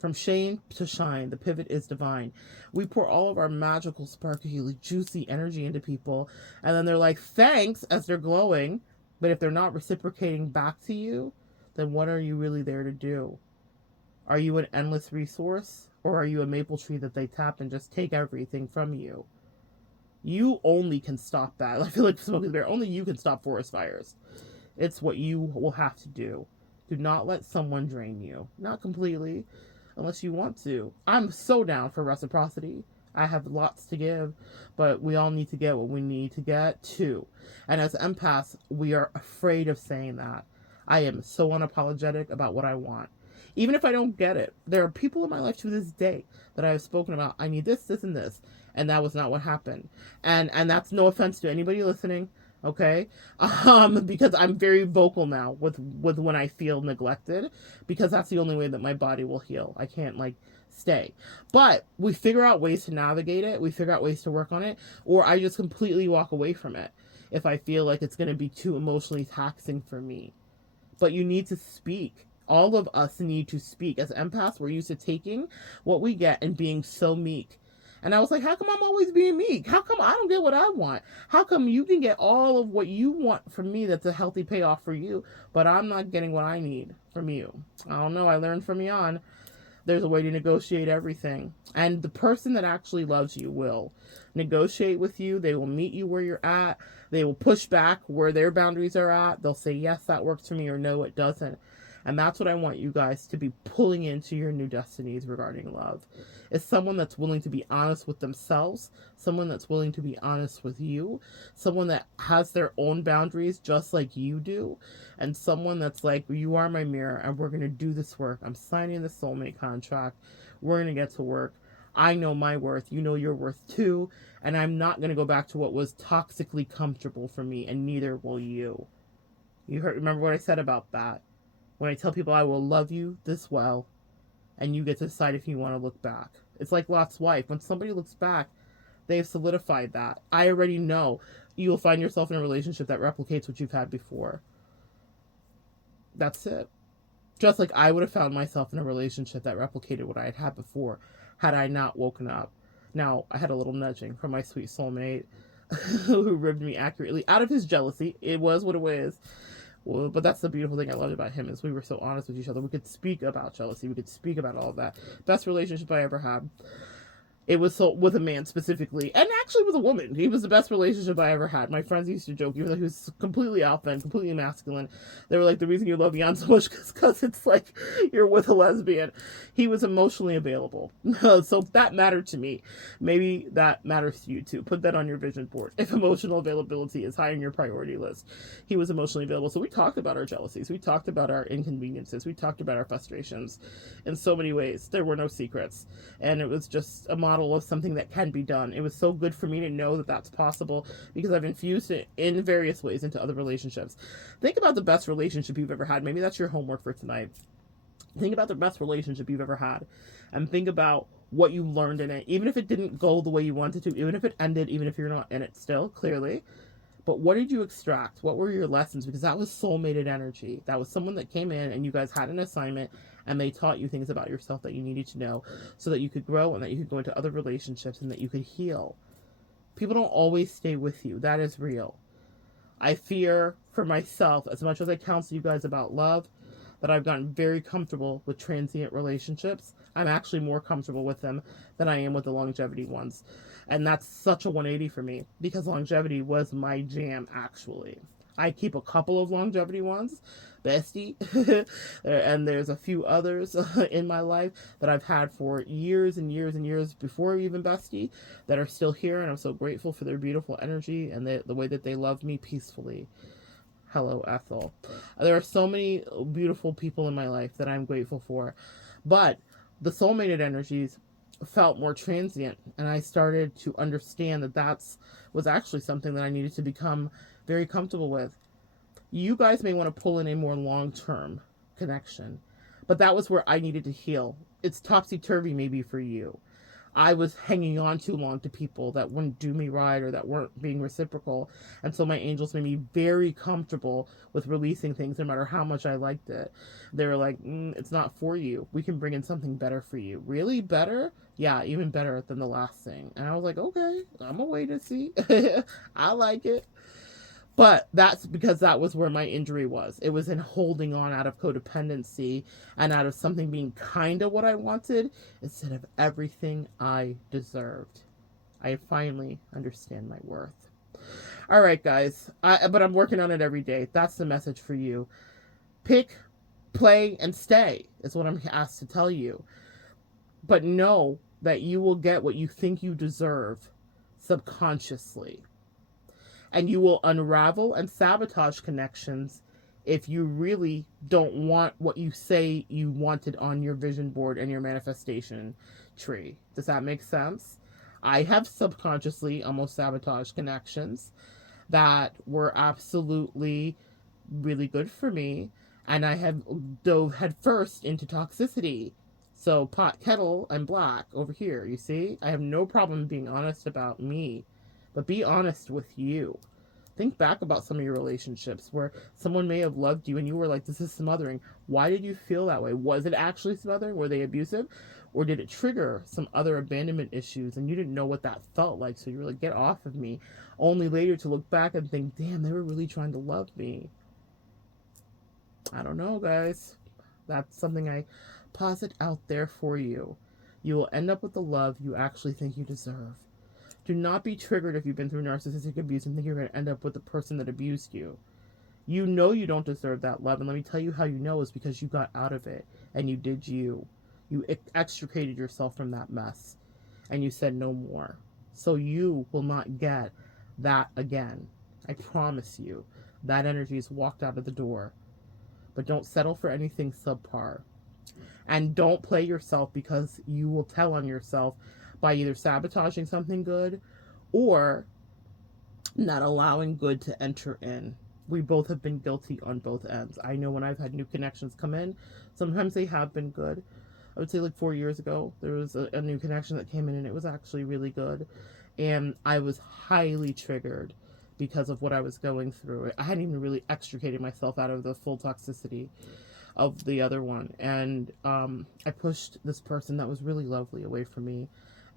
From Shame to Shine, The Pivot is Divine. We pour all of our magical, sparkly, juicy energy into people, and then they're like, thanks, as they're glowing. But if they're not reciprocating back to you, then what are you really there to do? Are you an endless resource, or are you a maple tree that they tap and just take everything from you? You only can stop that. I feel like Smoke is the Bear. Only you can stop forest fires. It's what you will have to do. Do not let someone drain you. Not completely, unless you want to. I'm so down for reciprocity. I have lots to give, but we all need to get what we need to get too. And as empaths, we are afraid of saying that. I am so unapologetic about what I want. Even if I don't get it, there are people in my life to this day that I have spoken about. I need this, this, and this. And that was not what happened. And that's no offense to anybody listening, okay? Because I'm very vocal now with when I feel neglected, because that's the only way that my body will heal. I can't stay. But we figure out ways to navigate it. We figure out ways to work on it. Or I just completely walk away from it if I feel like it's going to be too emotionally taxing for me. But you need to speak. All of us need to speak. As empaths, we're used to taking what we get and being so meek. And I was like, how come I'm always being meek? How come I don't get what I want? How come you can get all of what you want from me that's a healthy payoff for you, but I'm not getting what I need from you? I don't know. I learned from Jan. There's a way to negotiate everything. And the person that actually loves you will negotiate with you. They will meet you where you're at. They will push back where their boundaries are at. They'll say, yes, that works for me, or no, it doesn't. And that's what I want you guys to be pulling into your new destinies regarding love. Is someone that's willing to be honest with themselves, someone that's willing to be honest with you, someone that has their own boundaries just like you do, and someone that's like, you are my mirror and we're going to do this work. I'm signing the soulmate contract. We're going to get to work. I know my worth. You know your worth too. And I'm not going to go back to what was toxically comfortable for me, and neither will you. Remember what I said about that? When I tell people I will love you this well, and you get to decide if you want to look back. It's like Lot's wife. When somebody looks back, they have solidified that. I already know you'll find yourself in a relationship that replicates what you've had before. That's it. Just like I would have found myself in a relationship that replicated what I had had before, had I not woken up. Now, I had a little nudging from my sweet soulmate who ribbed me accurately out of his jealousy. It was what it was. Well, but that's the beautiful thing I loved about him, is we were so honest with each other. We could speak about jealousy. We could speak about all of that. Best relationship I ever had. It was so with a man specifically, and actually with a woman. He was the best relationship I ever had. My friends used to joke, even though he was completely alpha and completely masculine, they were like, the reason you love Jan so much is because it's like you're with a lesbian. He was emotionally available. So that mattered to me. Maybe that matters to you too. Put that on your vision board. If emotional availability is high on your priority list, he was emotionally available. So we talked about our jealousies. We talked about our inconveniences. We talked about our frustrations in so many ways. There were no secrets. And it was just a model of something that can be done. It was so good for me to know that that's possible, because I've infused it in various ways into other relationships. Think about the best relationship you've ever had. Maybe that's your homework for tonight. Think about the best relationship you've ever had, and think about what you learned in it, even if it didn't go the way you wanted to, even if it ended, even if you're not in it still, clearly. But what did you extract? What were your lessons? Because that was soulmated energy. That was someone that came in and you guys had an assignment and they taught you things about yourself that you needed to know so that you could grow and that you could go into other relationships and that you could heal. People don't always stay with you. That is real. I fear for myself, as much as I counsel you guys about love, that I've gotten very comfortable with transient relationships. I'm actually more comfortable with them than I am with the longevity ones. And that's such a 180 for me because longevity was my jam, actually. I keep a couple of longevity ones, bestie, and there's a few others in my life that I've had for years and years and years before even bestie that are still here, and I'm so grateful for their beautiful energy and the way that they love me peacefully. Hello, Ethel. There are so many beautiful people in my life that I'm grateful for, but the soulmated energies felt more transient, and I started to understand that was actually something that I needed to become very comfortable with. You guys may want to pull in a more long-term connection, but that was where I needed to heal. It's topsy-turvy maybe for you. I was hanging on too long to people that wouldn't do me right or that weren't being reciprocal. And so my angels made me very comfortable with releasing things no matter how much I liked it. They were like, it's not for you. We can bring in something better for you. Really? Better? Yeah, even better than the last thing. And I was like, okay, I'm going to wait and see. I like it. But that's because that was where my injury was. It was in holding on out of codependency and out of something being kind of what I wanted instead of everything I deserved. I finally understand my worth. All right, guys. But I'm working on it every day. That's the message for you. Pick, play, and stay is what I'm asked to tell you. But know that you will get what you think you deserve subconsciously. And you will unravel and sabotage connections if you really don't want what you say you wanted on your vision board and your manifestation tree. Does that make sense? I have subconsciously almost sabotaged connections that were absolutely really good for me, and I have dove headfirst into toxicity. So pot, kettle, and black over here, you see? I have no problem being honest about me. But be honest with you. Think back about some of your relationships where someone may have loved you and you were like, this is smothering. Why did you feel that way? Was it actually smothering? Were they abusive? Or did it trigger some other abandonment issues and you didn't know what that felt like? So you were like, get off of me. Only later to look back and think, damn, they were really trying to love me. I don't know, guys. That's something I posit out there for you. You will end up with the love you actually think you deserve. Do not be triggered if you've been through narcissistic abuse and think you're going to end up with the person that abused you. You know you don't deserve that love, and let me tell you how you know is because you got out of it, and you did you. You extricated yourself from that mess, and you said no more. So you will not get that again. I promise you. That energy is walked out of the door. But don't settle for anything subpar. And don't play yourself because you will tell on yourself by either sabotaging something good or not allowing good to enter in. We both have been guilty on both ends. I know when I've had new connections come in, sometimes they have been good. I would say like 4 years ago, there was a new connection that came in and it was actually really good. And I was highly triggered because of what I was going through. I hadn't even really extricated myself out of the full toxicity of the other one. And I pushed this person that was really lovely away from me.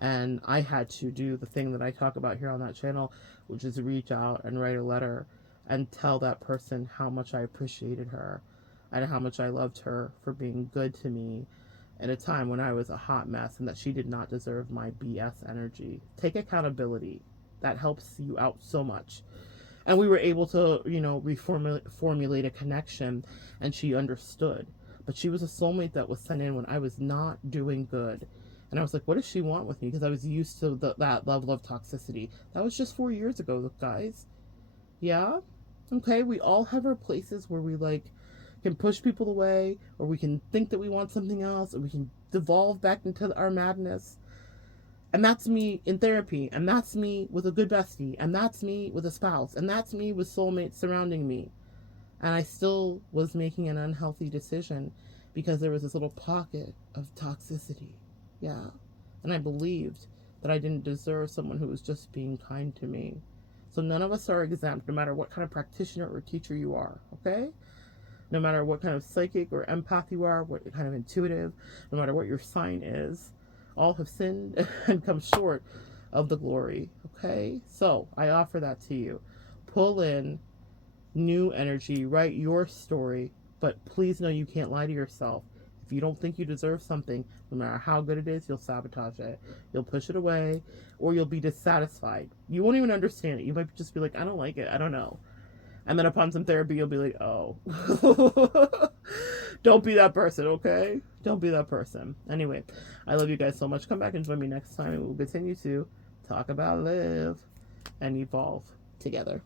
And I had to do the thing that I talk about here on that channel, which is reach out and write a letter and tell that person how much I appreciated her and how much I loved her for being good to me at a time when I was a hot mess and that she did not deserve my BS energy. Take accountability. That helps you out so much. And we were able to, reformulate a connection, and she understood. But she was a soulmate that was sent in when I was not doing good. And I was like, what does she want with me? Because I was used to that love toxicity. That was just 4 years ago, guys. Yeah? Okay, we all have our places where we, can push people away, or we can think that we want something else, or we can devolve back into our madness. And that's me in therapy, and that's me with a good bestie, and that's me with a spouse, and that's me with soulmates surrounding me. And I still was making an unhealthy decision because there was this little pocket of toxicity. Yeah. And I believed that I didn't deserve someone who was just being kind to me. So none of us are exempt, no matter what kind of practitioner or teacher you are, okay? No matter what kind of psychic or empath you are, what kind of intuitive, no matter what your sign is, all have sinned and come short of the glory, okay? So I offer that to you. Pull in new energy, write your story, but please know you can't lie to yourself. If you don't think you deserve something, no matter how good it is, you'll sabotage it. You'll push it away, or you'll be dissatisfied. You won't even understand it. You might just be like, I don't like it. I don't know. And then upon some therapy, you'll be like, oh. Don't be that person, okay? Don't be that person. Anyway, I love you guys so much. Come back and join me next time, and we'll continue to talk about, live, and evolve together.